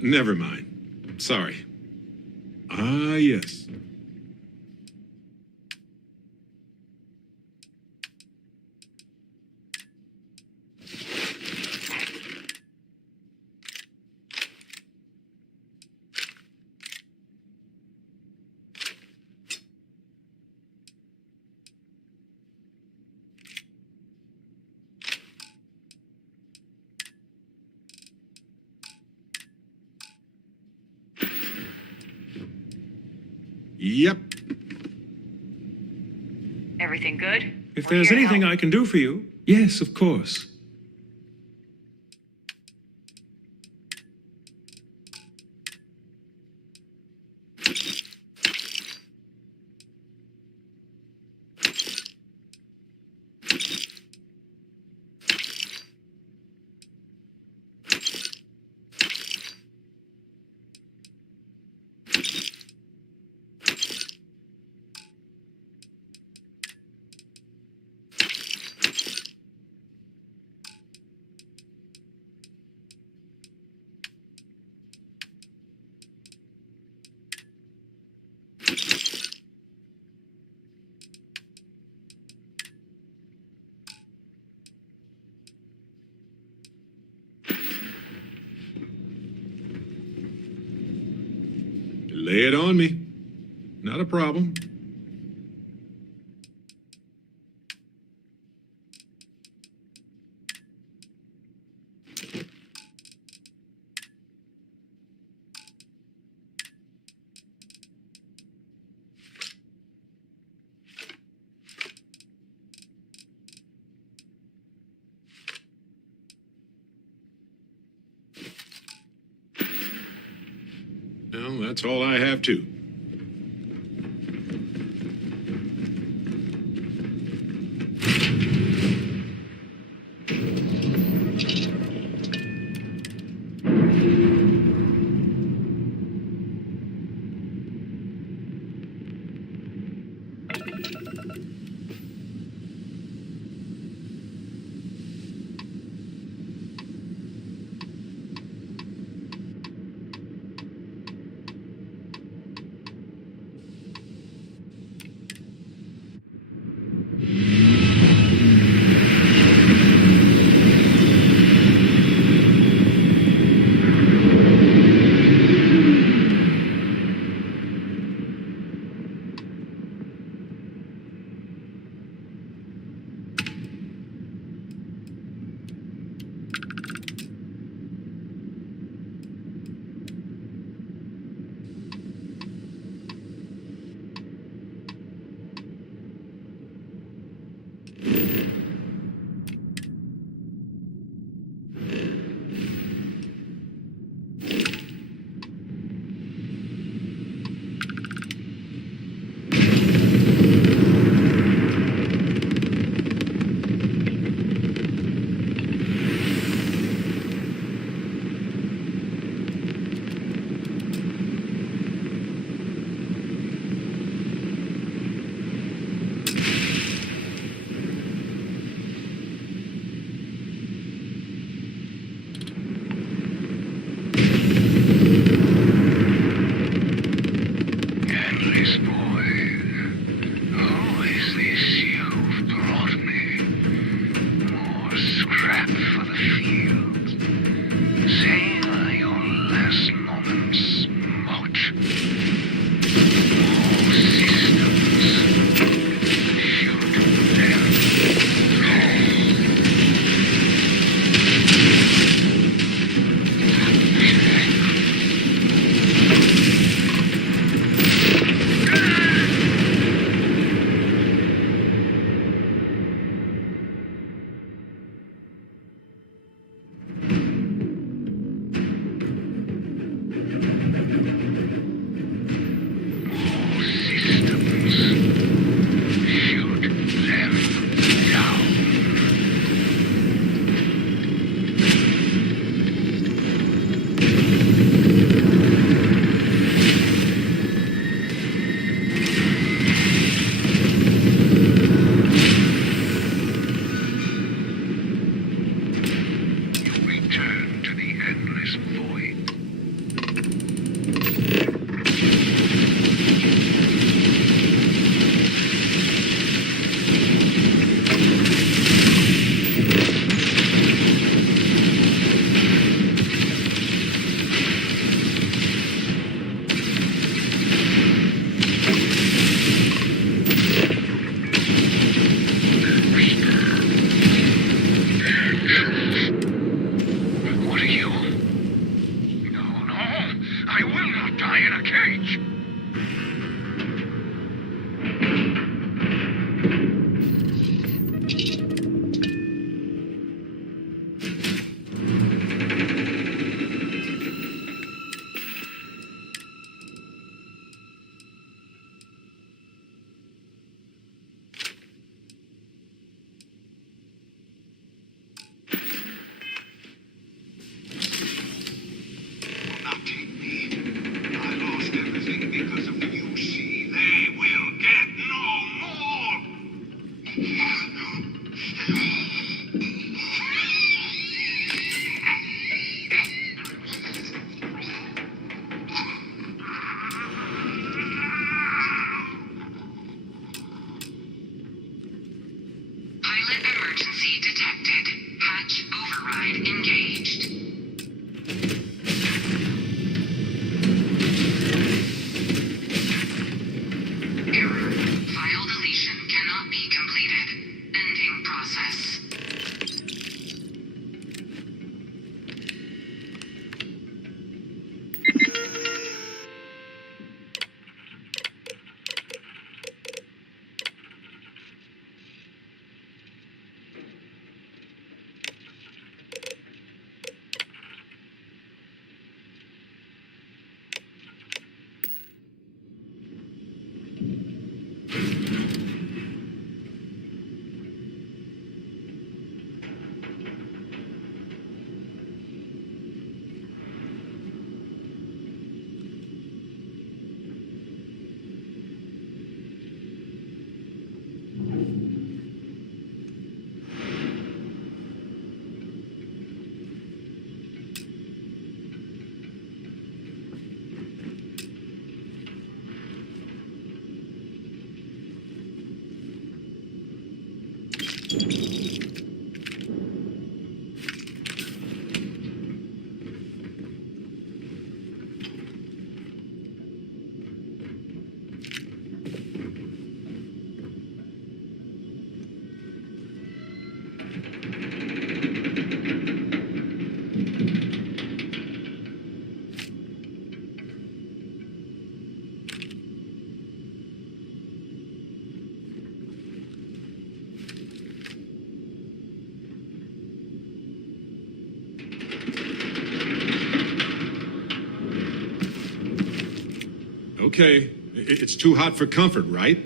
Never mind. Sorry. Ah, yes. Yep. Everything good? If We're there's here to anything help. I can do for you, yes, of course. Lay it on me. Not a problem. Well, that's all I have too. Okay, it's too hot for comfort, right?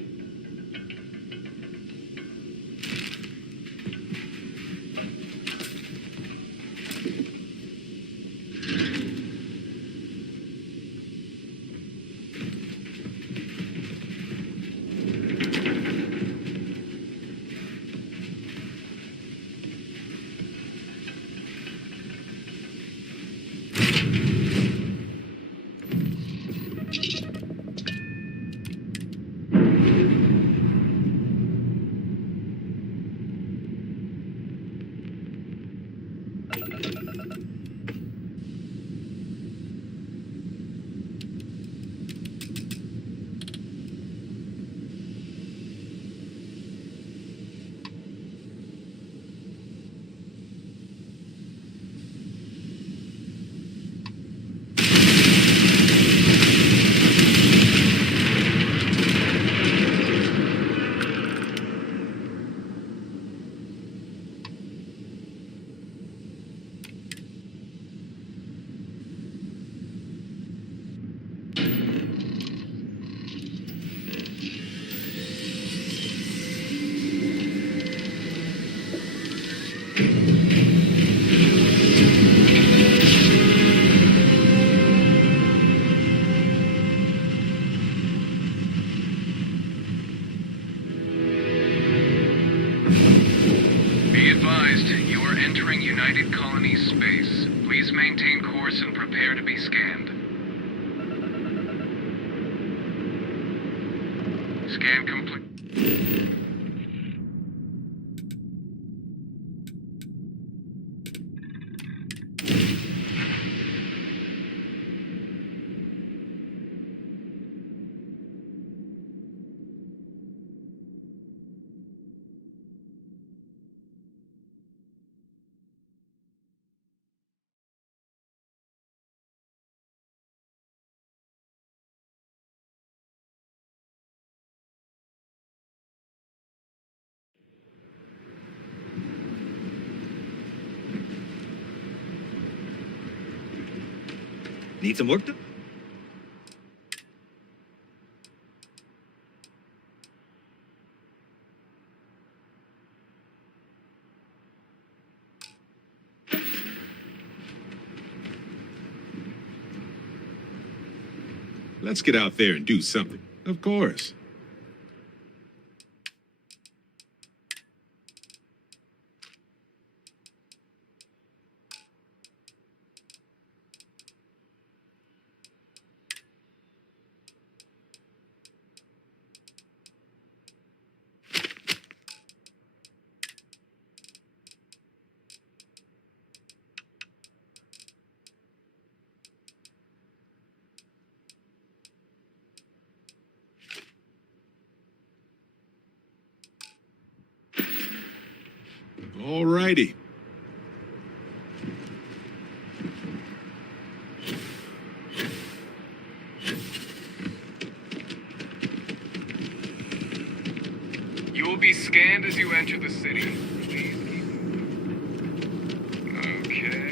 Be advised, you are entering United Colonies space. Please maintain course and prepare to be scanned. Scan complete. Need some work done? Let's get out there and do something. Of course. All righty. You will be scanned as you enter the city. Please keep... Okay.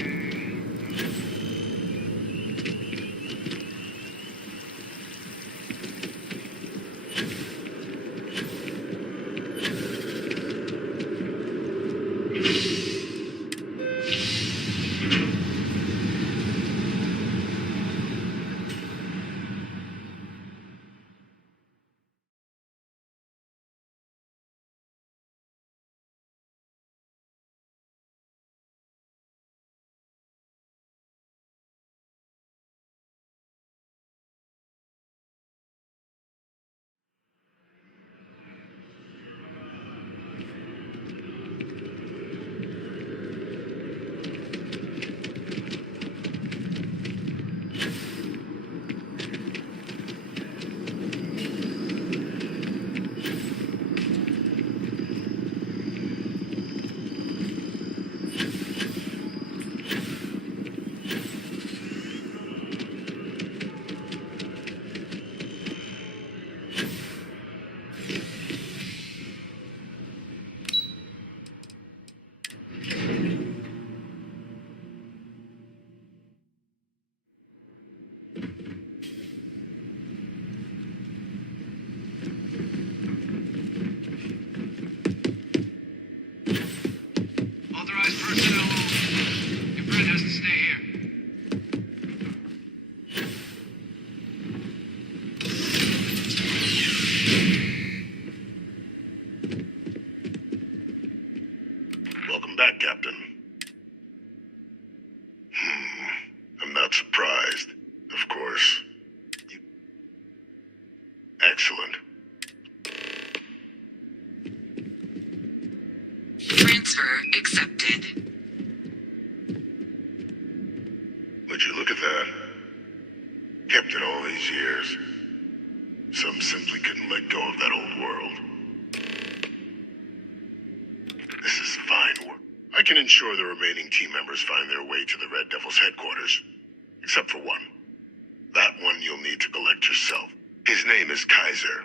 has to stay here. Welcome back, Captain. I'm not surprised, of course. Excellent. Transfer accepted. Would you look at that? Kept it all these years. Some simply couldn't let go of that old world. This is fine work. I can ensure the remaining team members find their way to the Red Devil's headquarters. Except for one. That one you'll need to collect yourself. His name is Kaiser.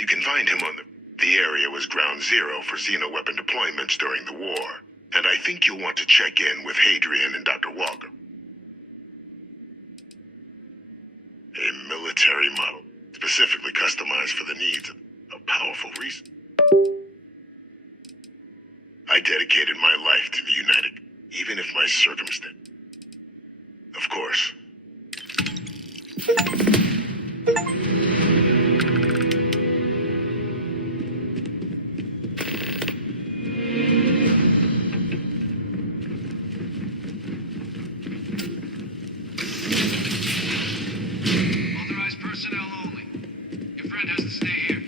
You can find him on the area was ground zero for Xeno weapon deployments during the war. And I think you'll want to check in with Hadrian and Dr. Walker. A military model, specifically customized for the needs of powerful reasons. I dedicated my life to the United, even if my circumstance. Of course. Authorized personnel only. Your friend has to stay here.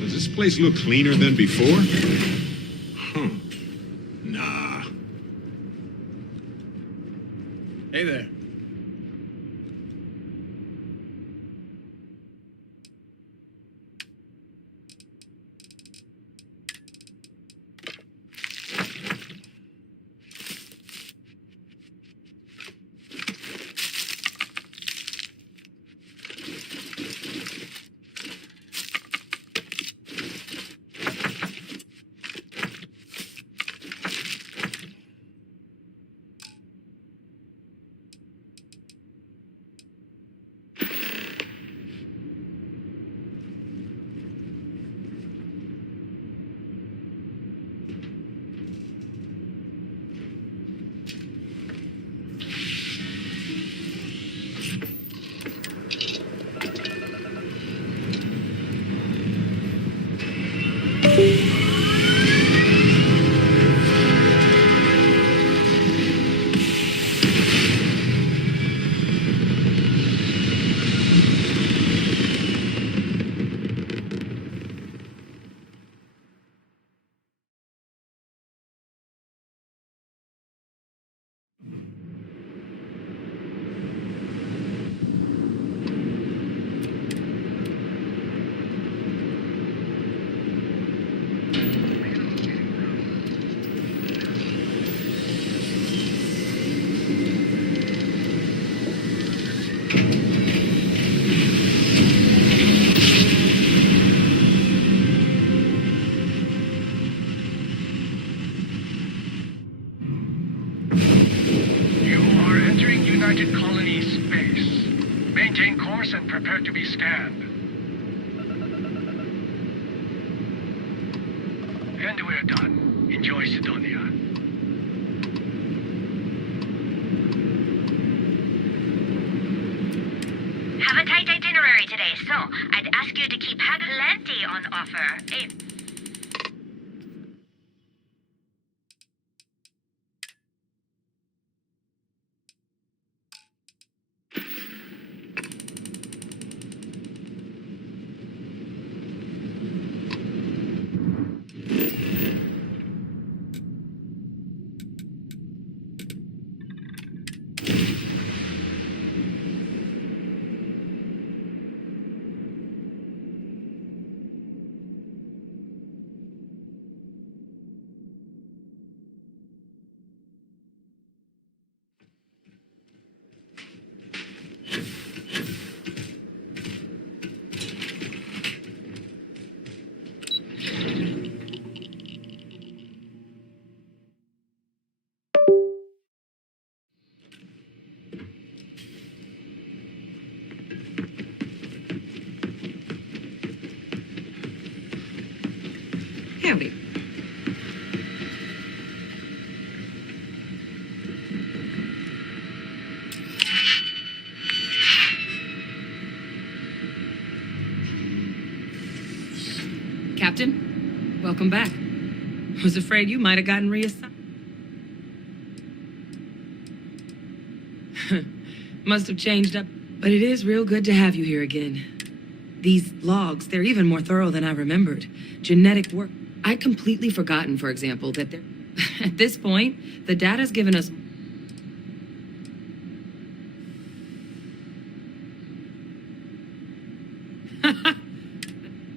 Does this place look cleaner than before? Huh. Nah. Hey there. Prepare to be scanned. And we're done. Enjoy Sidonia. Have a tight itinerary today, so I'd ask you to keep plenty on offer. Howdy. Captain, welcome back. Was afraid you might have gotten reassigned. Must have changed up, but it is real good to have you here again. These logs, they're even more thorough than I remembered. Genetic work. I'd completely forgotten, for example, that they're... At this point, the data's given us...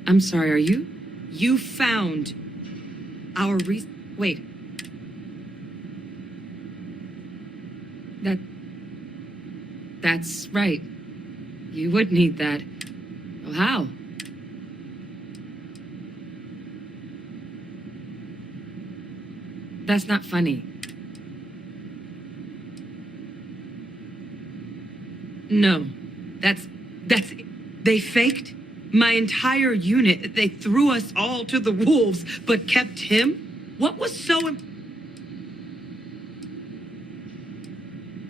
I'm sorry, are you? You found our Wait. That's right. You would need that. Well, how? That's not funny. No. That's they faked my entire unit. They threw us all to the wolves, but kept him? What was so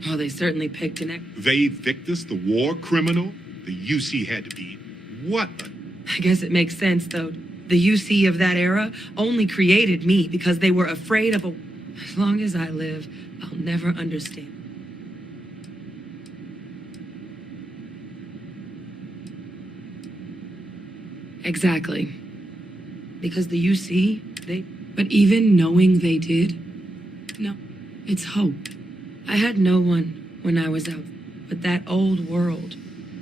Oh, they certainly picked They Victus, the war criminal? The UC had to be. What a... I guess it makes sense, though. The UC of that era only created me because they were afraid of a... As long as I live, I'll never understand. Exactly. Because the UC, But even knowing they did, no, it's hope. I had no one when I was out, but that old world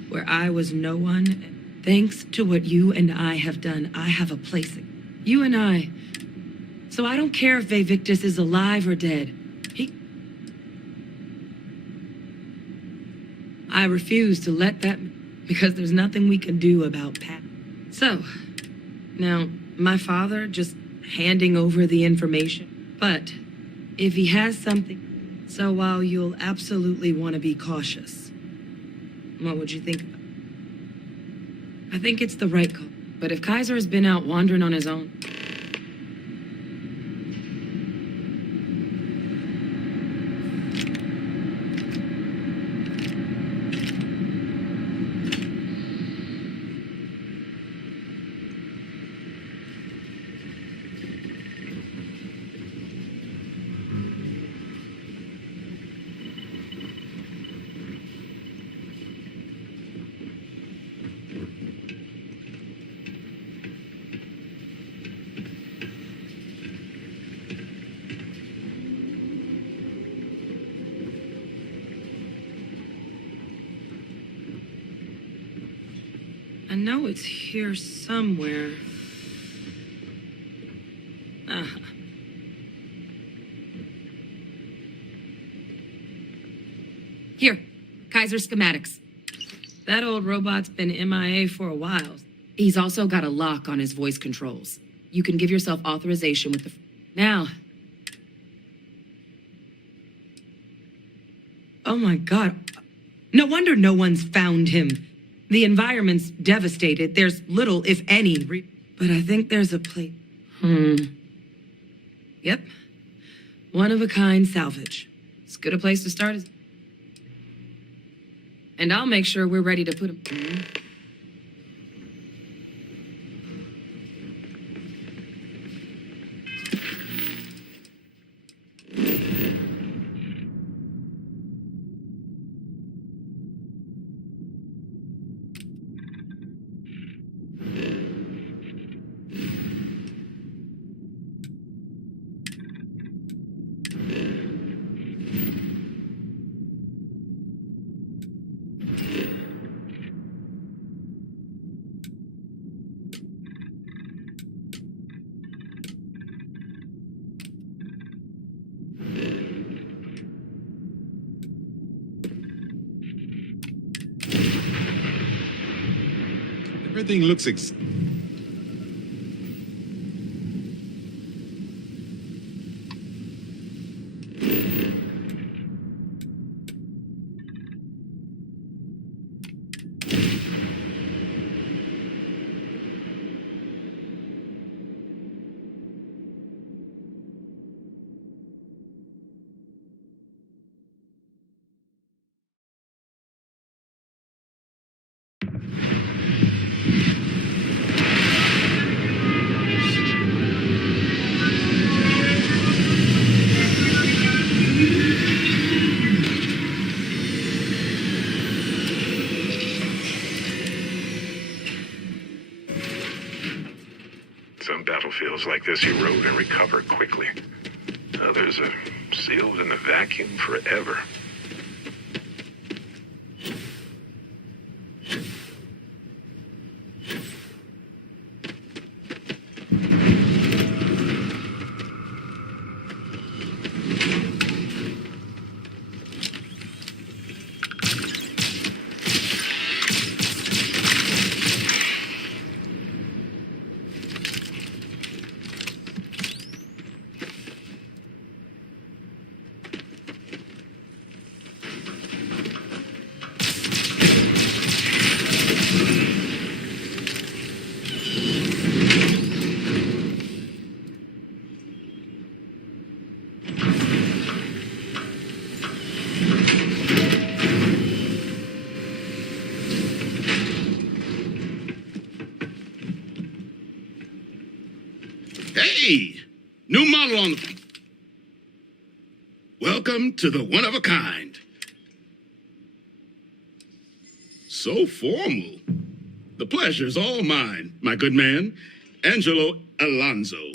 where I was no one, and thanks to what you and I have done, I have a place. You and I. So I don't care if Victus is alive or dead. I refuse to let that, because there's nothing we can do about Pat. So, now, my father just handing over the information, but if he has something, so while you'll absolutely want to be cautious, what would you think? I think it's the right call, but if Kaiser has been out wandering on his own, I know it's here somewhere. Here, Kaiser schematics. That old robot's been MIA for a while. He's also got a lock on his voice controls. You can give yourself authorization with the... Now. Oh my God. No wonder no one's found him. The environment's devastated. There's little, if any, but I think there's a place. Yep. One-of-a-kind salvage. As good a place to start as... And I'll make sure we're ready to put them... Everything looks Some battlefields like this erode and recover quickly. Others are sealed in a vacuum forever. Hey! New model on the... Welcome to the one-of-a-kind. So formal. The pleasure's all mine, my good man. Angelo Alonso.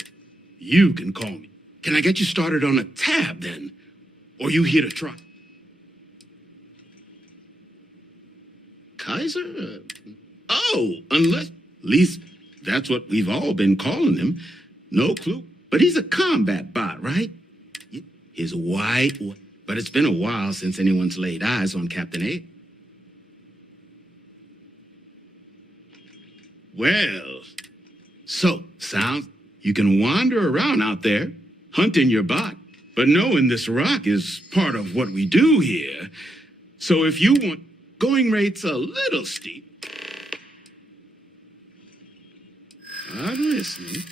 You can call me. Can I get you started on a tab, then? Or you here to try? Kaiser? Oh, unless... At least that's what we've all been calling him. No clue. But he's a combat bot, right? His white... But it's been a while since anyone's laid eyes on Captain A. Well, so, sounds... You can wander around out there, hunting your bot. But knowing this rock is part of what we do here. So if you want... Going rate's a little steep. I'm listening.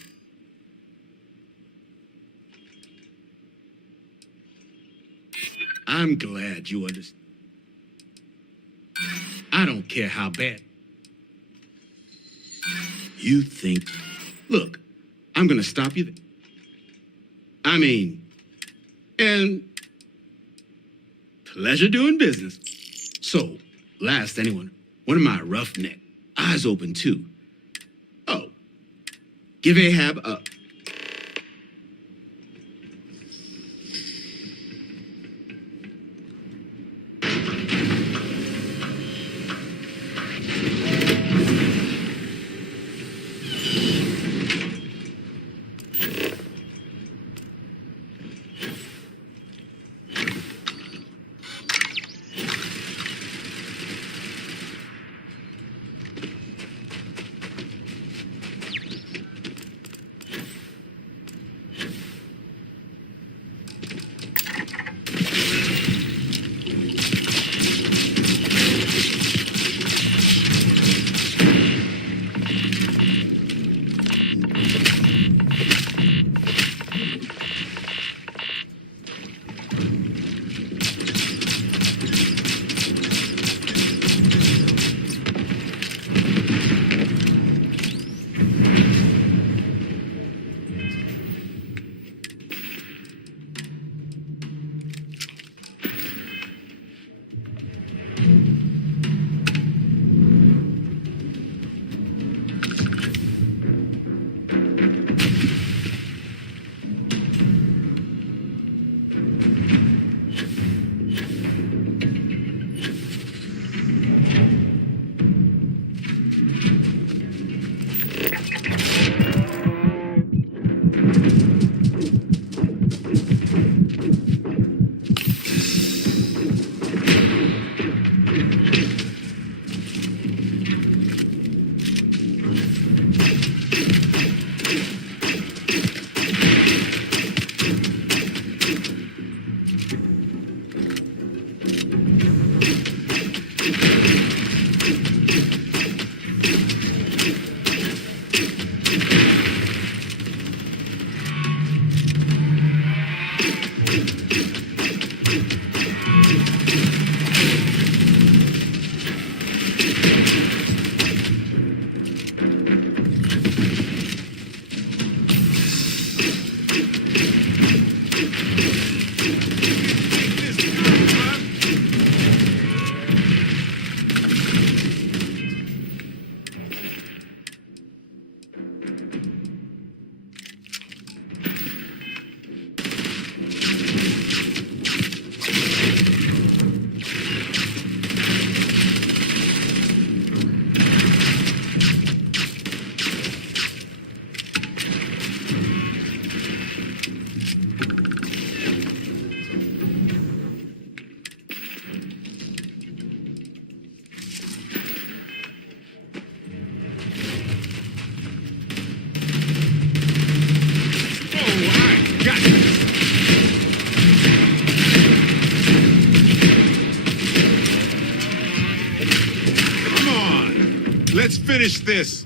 I'm glad you understand. I don't care how bad you think. Look, I'm gonna stop you there. I mean, and pleasure doing business. So, last anyone, one of my roughneck, eyes open too. Oh, give Ahab a... Let's finish this.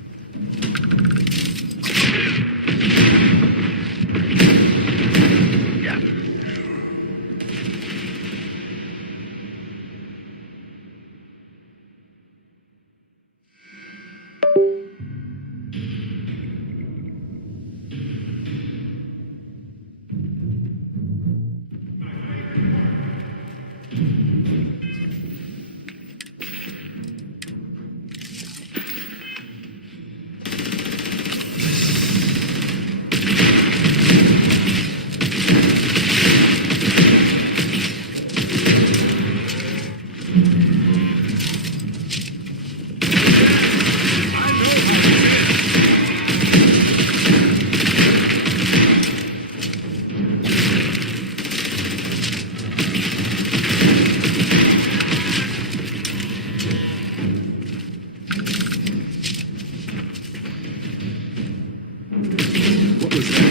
What was that?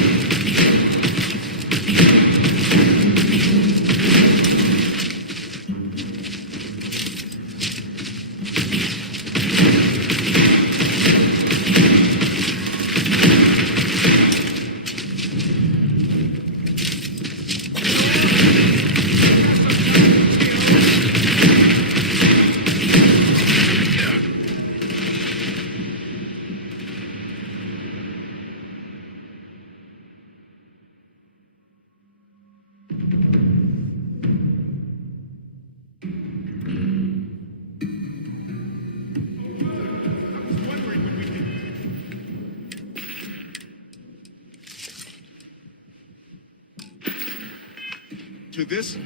To this?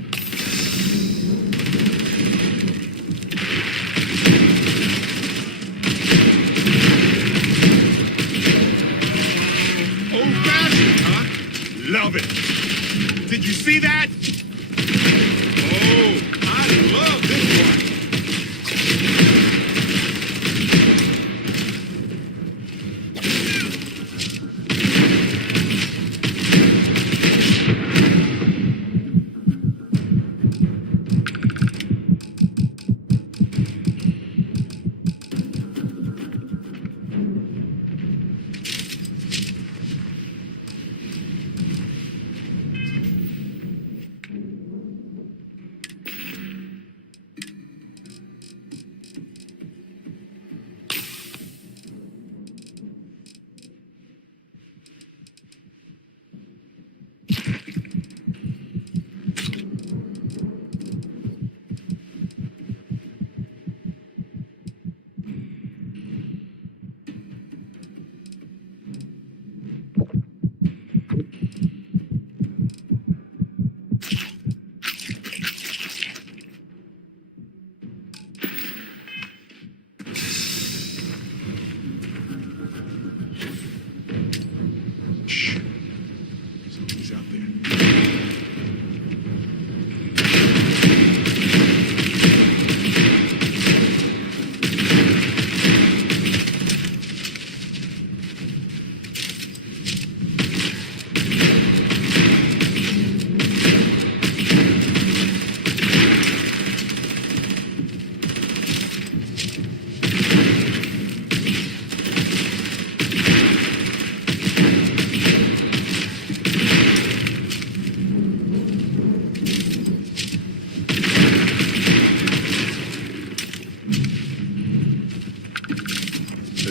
Old-fashioned, huh? Love it. Did you see that? Oh, I love this one.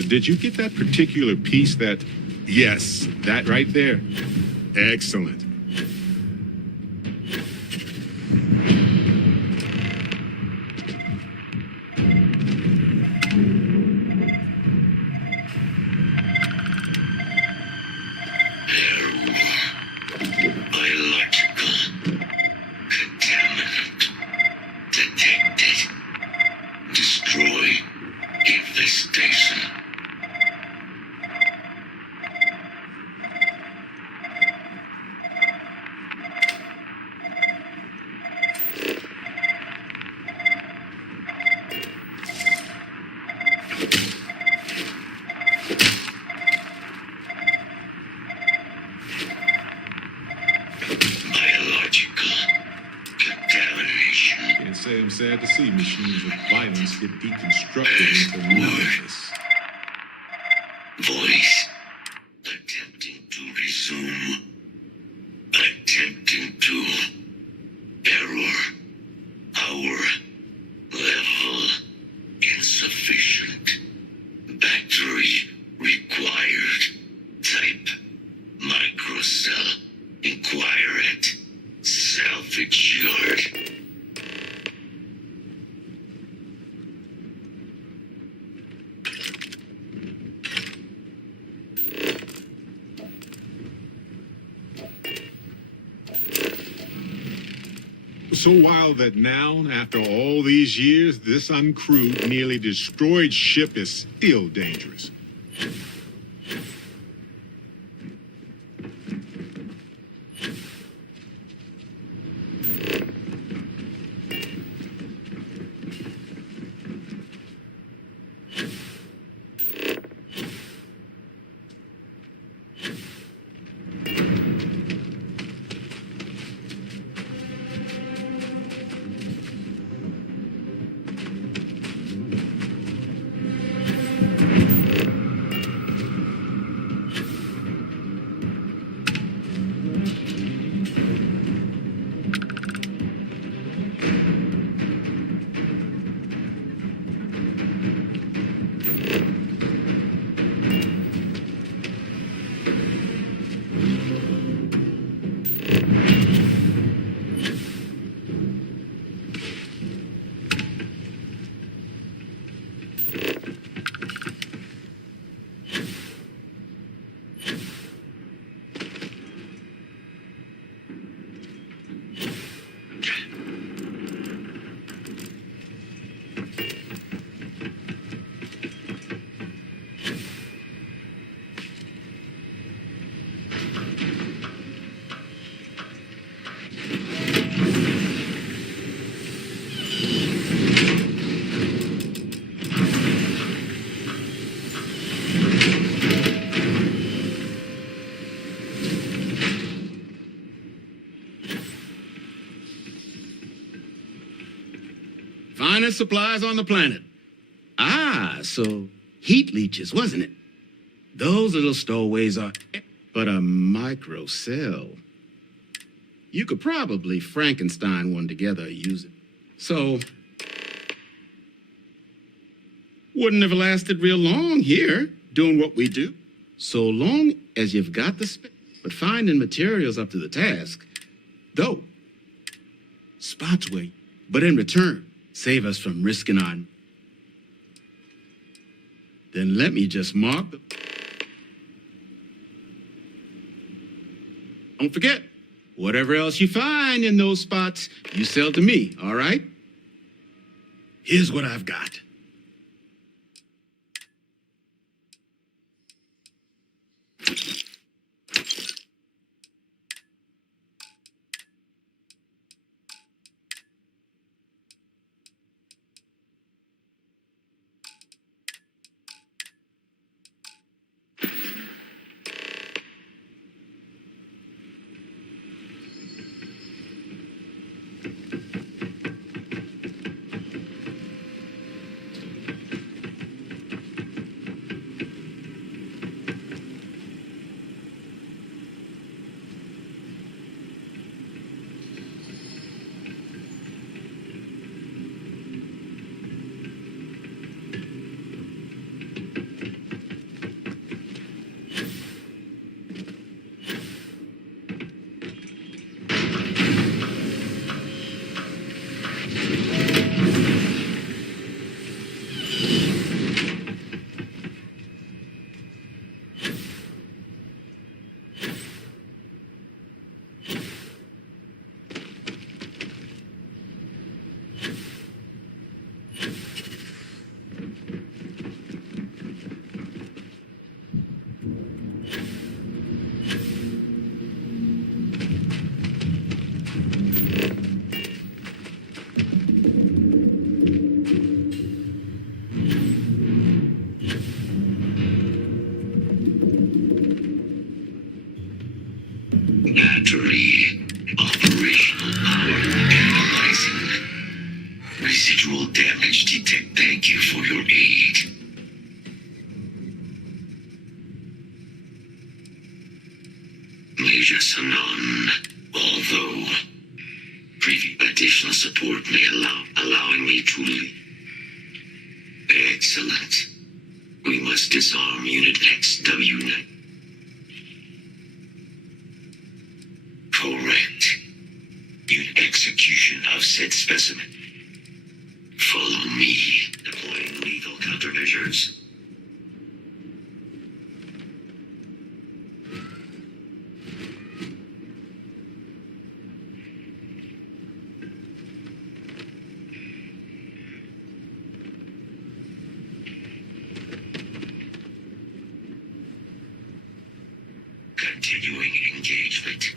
Did you get that particular piece that... Yes, that right there. Excellent. Biological contaminant detected. Destroy infestation. Can't say I'm sad to see machines of violence get deconstructed into nothingness. Voice. Attempting to resume. Attempting to. Error. Power. Level. Insufficient. Battery required. Type. Microcell. Inquire at. Salvage yard. So while that now, after all these years, this uncrewed, nearly destroyed ship is still dangerous. Finest supplies on the planet. Ah, so heat leeches, wasn't it? Those little stowaways are... But a microcell. You could probably Frankenstein one together using... So... Wouldn't have lasted real long here, doing what we do. So long as you've got the space, but finding materials up to the task. Though, spots wait, but in return, save us from risking our... Then let me just mark the... Don't forget, whatever else you find in those spots, you sell to me, all right? Here's what I've got. Battery operational power analyzing. Residual damage detect. Thank you for your aid. Truly. Excellent. We must disarm Unit XW9. Correct. Unit execution of said specimen. Follow me. Deploying lethal countermeasures. Continuing engagement.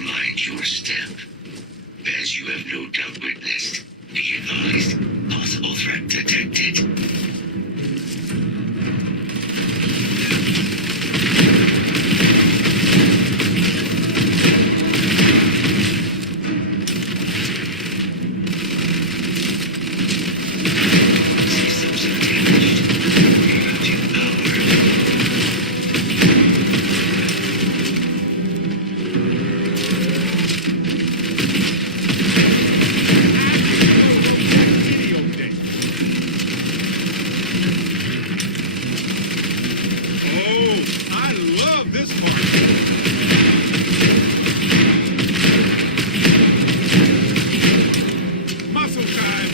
Mind your step. As you have no doubt witnessed, be advised, possible threat detected. Systems are damaged. Rerouting power. Oh, I love this part. Muscle time.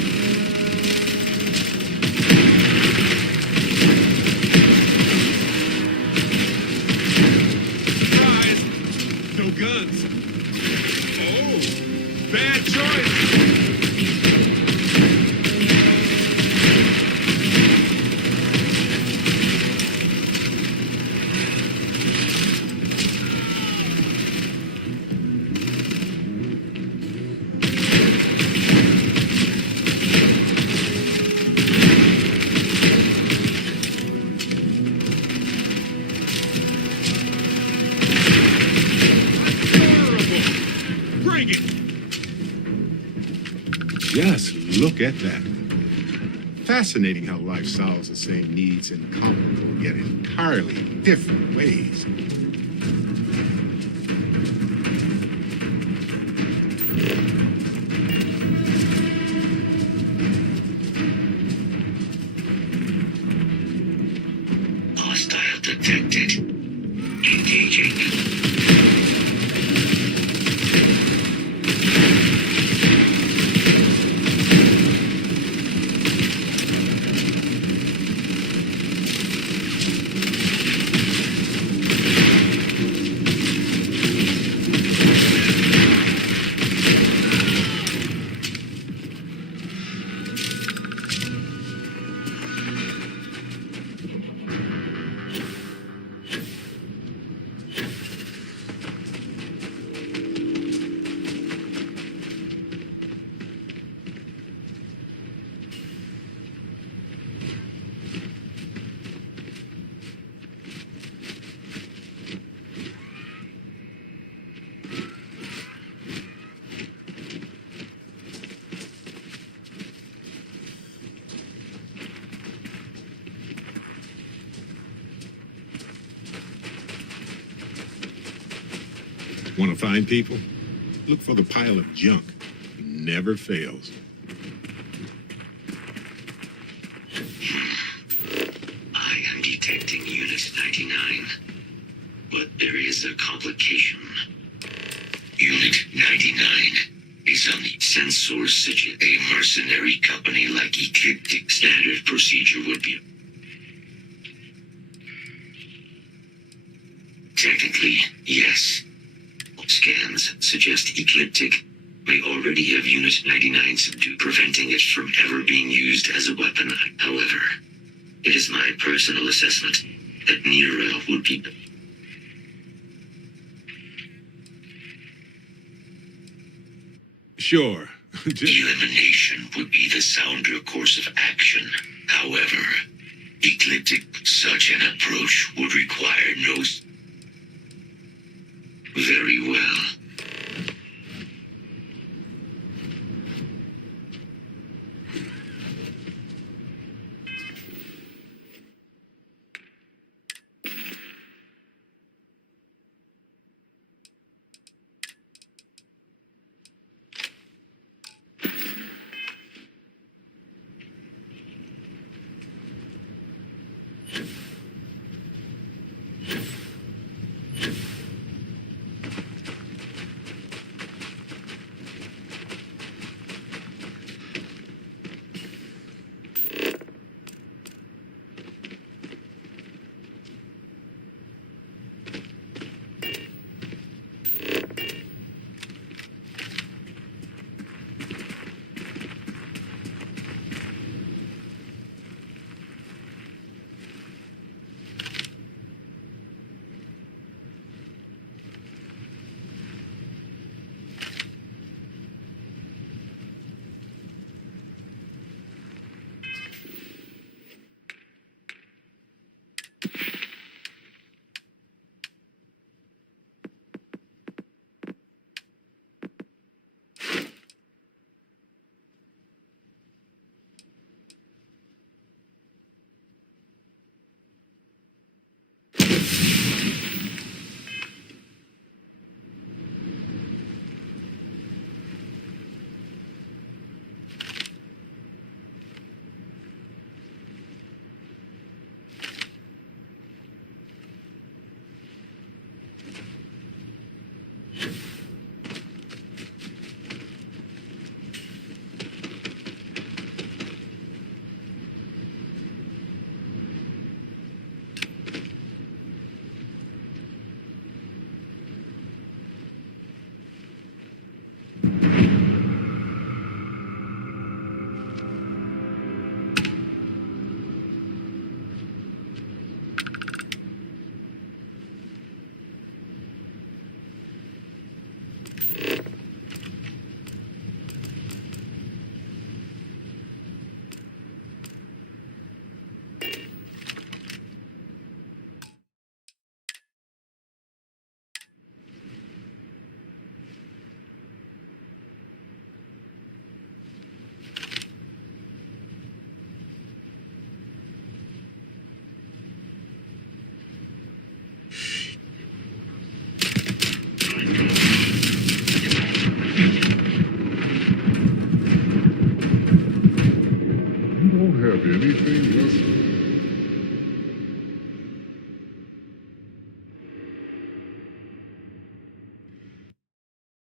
Surprise. No guns. Oh, bad choice. Bring it. Just look at that. Fascinating how life solves the same needs in comparable yet entirely different ways. Hostile detected. Engaging. Want to find people? Look for the pile of junk. Never fails. I am detecting Unit 99. But there is a complication. Unit 99 is on the sensor sigil. A mercenary company like Ecliptic standard procedure would be. Technically, yes. Scans suggest Ecliptic may already have Unit 99 subdued, preventing it from ever being used as a weapon. However, it is my personal assessment that Nero would be. Sure. Elimination would be the sounder course of action. However, ecliptic such an approach would require no... Very well.